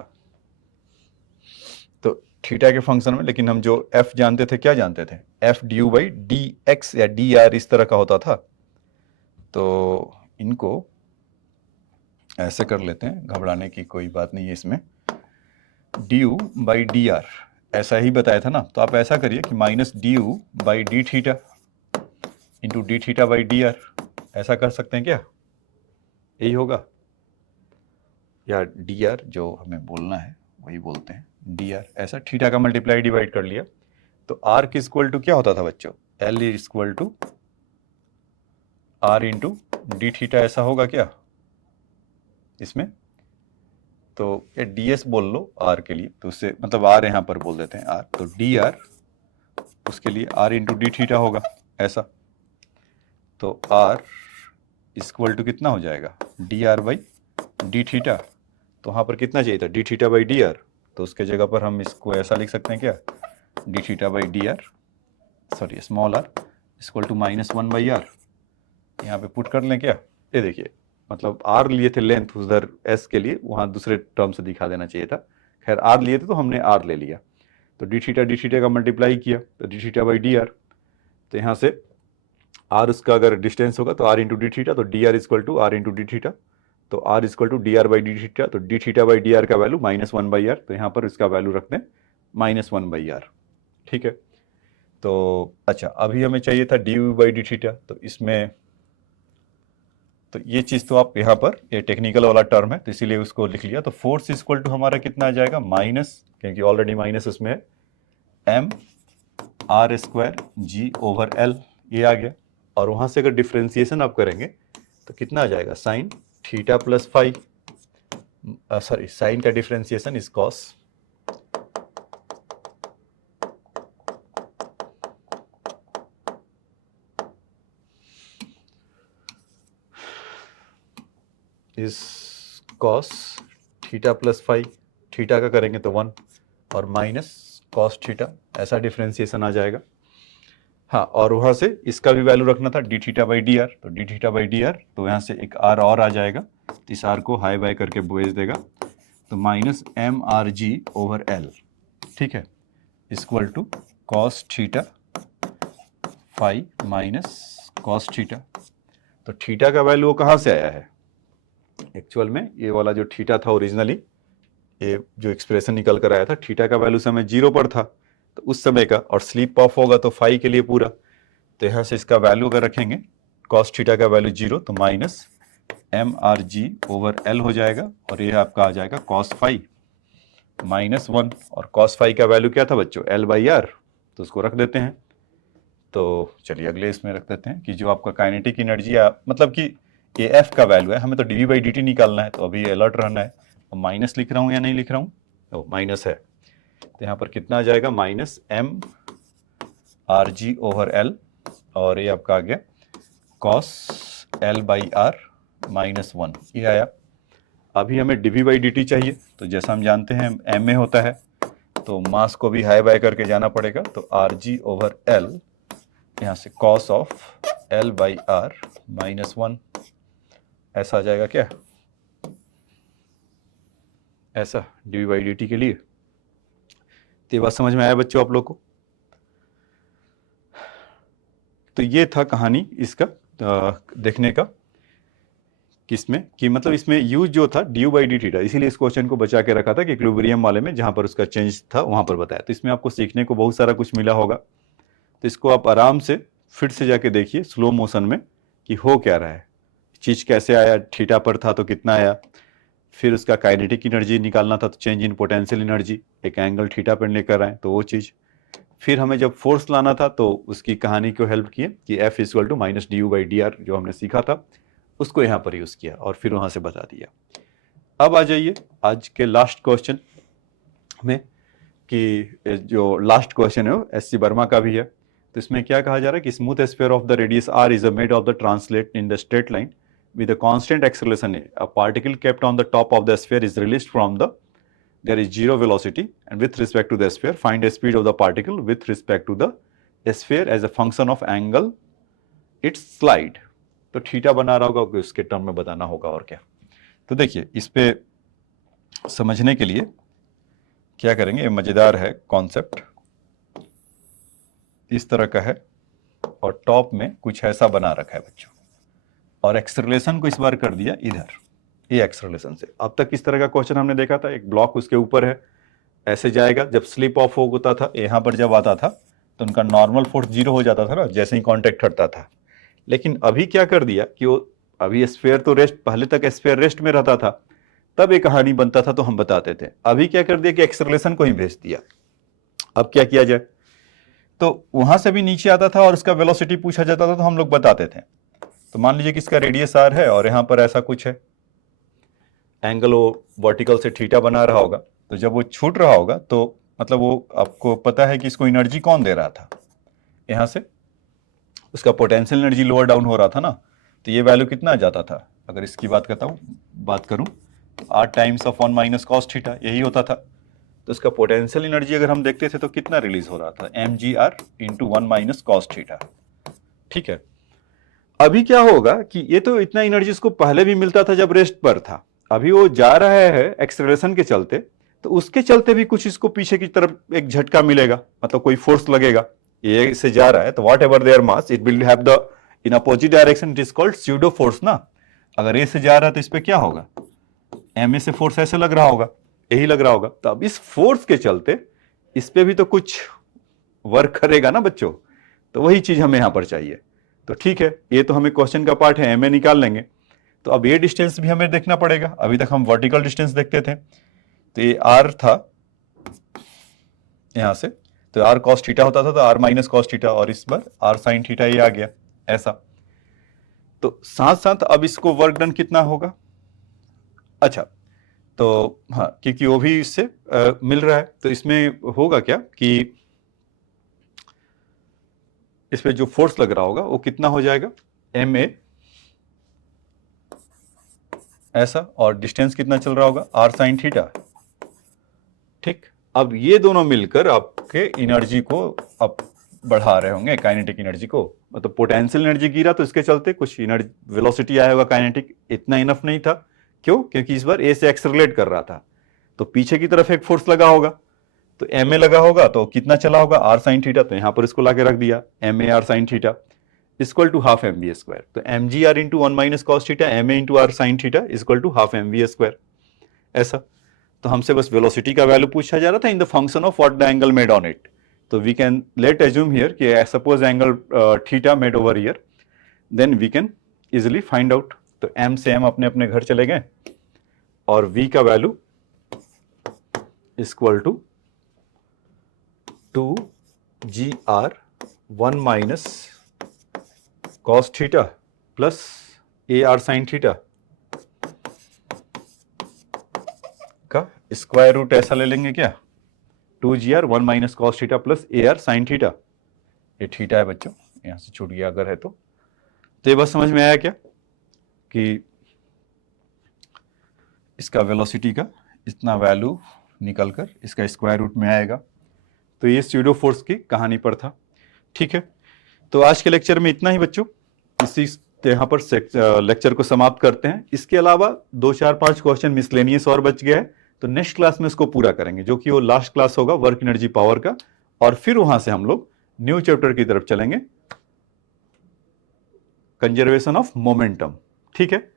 तो थीटा के फंक्शन में, लेकिन हम जो f जानते थे, क्या जानते थे, f due by d x या डी आर इस तरह का होता था। तो इनको ऐसे कर लेते हैं, घबराने की कोई बात नहीं है इसमें, ड्यू बाई डी आर ऐसा ही बताया था ना। तो आप ऐसा करिए कि minus due by d theta into D theta by D R, ऐसा कर सकते हैं क्या, यही होगा। या डी आर जो हमें बोलना है वही बोलते हैं, डी आर, ऐसा थीटा का मल्टीप्लाई डिवाइड कर लिया। तो आर की इक्वल टू क्या होता था बच्चों, L is equal to are into D theta, ऐसा होगा क्या इसमें। तो ये डी एस बोल लो आर के लिए, तो उससे मतलब आर यहाँ पर बोल देते हैं आर, तो डी आर उसके लिए आर इंटू डी थीटा होगा, ऐसा। तो आर इक्वल टू कितना हो जाएगा, D r by d theta. तो वहाँ पर कितना चाहिए था, d theta by D r, तो उसके जगह पर हम इसको ऐसा लिख सकते हैं क्या, D theta by D R, sorry small R equal to minus one by R, यहाँ पे पुट कर लें क्या। ये देखिए, मतलब आर लिए थे लेंथ उधर एस के लिए, वहाँ दूसरे टर्म से दिखा देना चाहिए था, खैर आर लिए थे तो हमने आर ले लिया। तो डी थीटा का मल्टीप्लाई किया तो d theta by D r, तो यहाँ से आर उसका अगर डिस्टेंस होगा तो आर इंटू डी थीटा, तो d are equal to are into D theta, तो r equal to d r by d theta, तो d theta by D R का value minus one by r, तो यहाँ पर इसका वैल्यू रखते हैं माइनस वन बाई आर, ठीक है। तो अच्छा, अभी हमें चाहिए था D you by d theta, तो इसमें तो ये चीज़ तो आप यहाँ पर, ये टेक्निकल वाला टर्म है तो इसीलिए उसको लिख लिया। तो फोर्स इक्वल टू हमारा कितना आ जाएगा, माइनस, क्योंकि ऑलरेडी माइनस उसमें है, M R square G over L, ये आ गया। और वहाँ से अगर डिफ्रेंसिएशन आप करेंगे तो कितना आ जाएगा, sine theta plus five, sorry sine का differentiation is cos, is cos theta plus five, theta का करेंगे तो वन, और माइनस कॉस थीटा, ऐसा डिफ्रेंसिएशन आ जाएगा। हाँ, और वहाँ से इसका भी वैल्यू रखना था d theta by D r, तो d theta by D r, तो यहाँ से एक आर और आ जाएगा, तो इस आर को हाई बाय करके भेज देगा, तो minus M R G over L, ठीक है, equal to cos theta five minus cos theta. तो थीटा का वैल्यू कहाँ से आया है, एक्चुअल में ये वाला जो थीटा था ओरिजिनली, ये जो एक्सप्रेशन निकल कर आया था, थीटा का वैल्यू समय जीरो पर था, तो उस समय का, और स्लीप ऑफ होगा तो फाइव के लिए पूरा, तो यहाँ से इसका वैल्यू अगर रखेंगे कॉस थीटा का वैल्यू जीरो, तो minus M R G over L हो जाएगा, और ये आपका आ जाएगा कॉस फाइव माइनस वन, और कॉस फाइव का वैल्यू क्या था बच्चों, एल बाई आर, तो उसको रख देते हैं। तो चलिए अगले इसमें रख देते हैं कि जो आपका काइनेटिक एनर्जी, मतलब कि ये एफ का वैल्यू है, हमें तो डी बाई डी टी निकालना है, तो अभी अलर्ट रहना है। और माइनस लिख रहा हूँ या नहीं लिख रहा हूँ, ओ माइनस है, तो यहाँ पर कितना आ जाएगा, minus M R G over L, और ये आपका आ गया कॉस एल बाई आर -1 ये आया। अभी हमें dv/dt चाहिए, तो जैसा हम जानते हैं m में होता है, तो मास को भी हाई बाय करके जाना पड़ेगा, तो Rg/L यहाँ से cos ऑफ L/R -1 ऐसा आ जाएगा क्या, ऐसा dv/dt के लिए। तो ये बात समझ में आया बच्चों आप लोग को। तो ये था कहानी इसका देखने का, किसमें कि मतलब इसमें यूज जो था du/dt था, इसीलिए इस क्वेश्चन को बचा के रखा था कि इक्विलिब्रियम वाले में जहां पर उसका चेंज था वहां पर बताया। तो इसमें आपको सीखने को बहुत सारा कुछ मिला होगा, तो इसको आप आराम से फिर से जाके देखिए स्लो मोशन में कि हो क्या रहा है, चीज कैसे आया, थीटा पर था तो कितना आया, फिर उसका काइनेटिक एनर्जी निकालना था तो चेंज इन पोटेंशियल एनर्जी, एक एंगल थीटा पर लेकर आए तो वो चीज़, फिर हमें जब फोर्स लाना था तो उसकी कहानी को हेल्प किए कि F = -du/dr जो हमने सीखा था उसको यहाँ पर यूज़ किया और फिर वहाँ से बता दिया। अब आ जाइए आज के लास्ट क्वेश्चन में, कि जो लास्ट क्वेश्चन है वो SC वर्मा का भी है। तो इसमें क्या कहा जा रहा है कि smooth sphere of the radius r is made of the translate in the straight line with a constant acceleration a particle kept on the top of the sphere is released from the, there is zero velocity, and with respect to the sphere find the speed of the particle with respect to the sphere as a function of angle its slide। तो theta बना रहा होगा, उसके term में बताना होगा और क्या। तो देखिए इस पे समझने के लिए क्या करेंगे, मजेदार है कॉन्सेप्ट, इस तरह का है और टॉप में कुछ ऐसा बना रखा है बच्चों, और एक्सेलरेशन को इस बार कर दिया इधर, ये एक्सेलरेशन से। अब तक इस तरह का क्वेश्चन हमने देखा था, एक ब्लॉक उसके ऊपर है, ऐसे जाएगा, जब स्लिप ऑफ होता था यहाँ पर जब आता था तो उनका नॉर्मल फोर्स 0 हो जाता था ना जैसे ही कॉन्टेक्ट हटता था। लेकिन अभी क्या कर दिया कि वो अभी स्फीयर तो रेस्ट, पहले तक स्फीयर रेस्ट में रहता था तब एक कहानी बनता था तो हम बताते थे, अभी क्या कर दिया कि एक्सेलरेशन को ही भेज दिया। अब क्या किया जाए, तो वहां से भी नीचे आता था और उसका वेलोसिटी पूछा जाता था तो हम लोग बताते थे। तो मान लीजिए कि इसका रेडियस r है और यहाँ पर ऐसा कुछ है, एंगल वो वर्टिकल से थीटा बना रहा होगा, तो जब वो छूट रहा होगा तो मतलब वो आपको पता है कि इसको एनर्जी कौन दे रहा था, यहाँ से उसका पोटेंशियल एनर्जी लोअर डाउन हो रहा था ना, तो ये वैल्यू कितना आ जाता था, अगर इसकी बात करूं r times of 1 - cos theta यही होता था। तो इसका पोटेंशियल एनर्जी अगर हम देखते थे तो कितना रिलीज हो रहा था, mgr × 1 - cos थीटा। ठीक है, अभी क्या होगा कि ये तो इतना एनर्जी इसको पहले भी मिलता था जब रेस्ट पर था, अभी वो जा रहा है एक्सेलरेशन के चलते, तो उसके चलते भी कुछ इसको पीछे की तरफ एक झटका मिलेगा, मतलब कोई फोर्स लगेगा, ये इससे जा रहा है तो what ever their mass it will have the in opposite direction, it is called pseudo force ना। अगर ए से जा रहा है तो इस पे क्या होगा, एम ए से फोर्स ऐसे लग रहा होगा, यही लग रहा होगा, तो अब इस फोर्स के चलते इस पे भी तो कुछ वर्क करेगा ना बच्चों, तो वही चीज हमें यहां पर चाहिए। तो ठीक है, ये तो हमें क्वेश्चन का पार्ट है, एम ए निकाल लेंगे। तो अब ये डिस्टेंस भी हमें देखना पड़ेगा, अभी तक हम वर्टिकल डिस्टेंस देखते थे, तो ये आर था यहां से, तो आर कॉस थीटा होता था तो आर माइनस कॉस थीटा, और इस बार आर साइन थीटा ये आ गया ऐसा। तो साथ साथ अब इसको वर्क डन कितना होगा, अच्छा तो हाँ, क्योंकि वो भी इससे मिल रहा है, तो इसमें होगा क्या कि इस पे जो फोर्स लग रहा होगा वो कितना हो जाएगा, एम ए ऐसा, और डिस्टेंस कितना चल रहा होगा, आर साइन थीटा। ठीक, अब ये दोनों मिलकर आपके एनर्जी को अब बढ़ा रहे होंगे, काइनेटिक एनर्जी को, मतलब पोटेंशियल एनर्जी गिरा तो इसके चलते कुछ एनर्जी वेलोसिटी आया होगा, काइनेटिक इतना इनफ नहीं था, क्यों, क्योंकि इस बार ए से एक्सेलरेट कर रहा था, तो पीछे की तरफ एक फोर्स लगा होगा, तो एम ए लगा होगा तो कितना चला होगा, आर साइन थीटा, तो यहां पर इसको लाके रख दिया, m a r sine theta equal to half M we square, तो m g r into 1 - cos theta, m a into r sine theta equal to half M we square ऐसा। तो हमसे बस वेलोसिटी का वैल्यू पूछा जा रहा था in the function of what the angle made on it, तो we can let assume here कि suppose angle theta made over here, then we can easily find out. तो एम से एम अपने अपने घर चले गए और वी का value equal to 2gr 1 - cos theta plus a r sine theta का स्क्वायर रूट ऐसा ले लेंगे क्या, 2gr 1 - cos theta plus a r sine theta, ये थीटा है बच्चों, यहां से छूट गया अगर है तो ये बस समझ में आया क्या कि इसका वेलोसिटी का इतना वैल्यू निकलकर इसका स्क्वायर रूट में आएगा। तो ये स्यूडो फोर्स की कहानी पर था। ठीक है, तो आज के लेक्चर में इतना ही बच्चों, इसी यहाँ पर लेक्चर को समाप्त करते हैं। इसके अलावा 2 4 5 क्वेश्चन मिसलेनियस और बच गया है, तो नेक्स्ट क्लास में उसको पूरा करेंगे, जो कि वो लास्ट क्लास होगा वर्क एनर्जी पावर का, और फिर वहां से हम लोग न्यू चैप्टर की तरफ चलेंगे, कंजर्वेशन ऑफ मोमेंटम। ठीक है,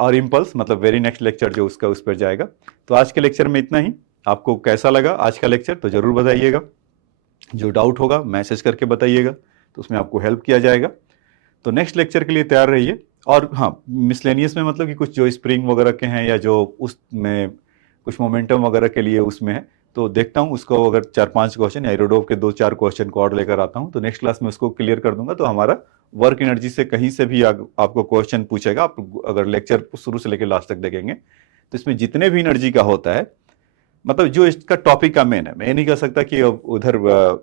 और इंपल्स मतलब वेरी नेक्स्ट लेक्चर जो उसका उस पर जाएगा। तो आज के लेक्चर में इतना ही। आपको कैसा लगा आज का लेक्चर तो जरूर बताइएगा, जो डाउट होगा मैसेज करके बताइएगा, तो उसमें आपको हेल्प किया जाएगा। तो नेक्स्ट लेक्चर के लिए तैयार रहिए। और हाँ, मिसलेनियस में मतलब कि कुछ जो स्प्रिंग वगैरह के हैं या जो उसमें कुछ मोमेंटम वगैरह के लिए उसमें है, तो देखता हूँ उसको, अगर 4 5 क्वेश्चन या एरोडोव के 2 4 क्वेश्चन को और लेकर आता हूँ, तो नेक्स्ट क्लास में उसको क्लियर कर दूंगा। तो हमारा वर्क एनर्जी से कहीं से भी आपको क्वेश्चन पूछेगा, आप अगर लेक्चर शुरू से लेकर लास्ट तक देखेंगे तो इसमें जितने भी एनर्जी का होता है, मतलब जो इसका टॉपिक का मेन है, मैं ये नहीं कह सकता कि उधर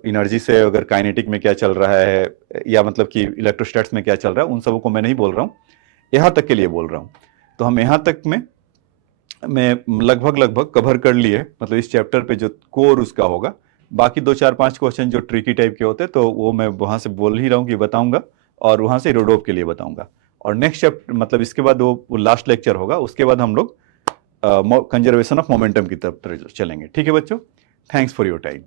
एनर्जी से अगर काइनेटिक में क्या चल रहा है या मतलब कि इलेक्ट्रोस्टैट्स में क्या चल रहा है, उन सबको मैं नहीं बोल रहा हूँ, यहाँ तक के लिए बोल रहा हूँ। तो हम यहाँ तक में मैं लगभग कवर कर लिए, मतलब इस चैप्टर पे जो कोर उसका होगा। बाकी 2 4 5 क्वेश्चन जो ट्रिकी टाइप के होते हैं, तो वो मैं वहां से बोल ही रहा हूँ कि बताऊंगा, और वहां से रोडोप के लिए बताऊंगा। और नेक्स्ट चैप्टर मतलब इसके बाद वो लास्ट लेक्चर होगा, उसके बाद हम लोग कंजर्वेशन ऑफ मोमेंटम की तरफ चलेंगे। ठीक है बच्चों, थैंक्स फॉर योर टाइम।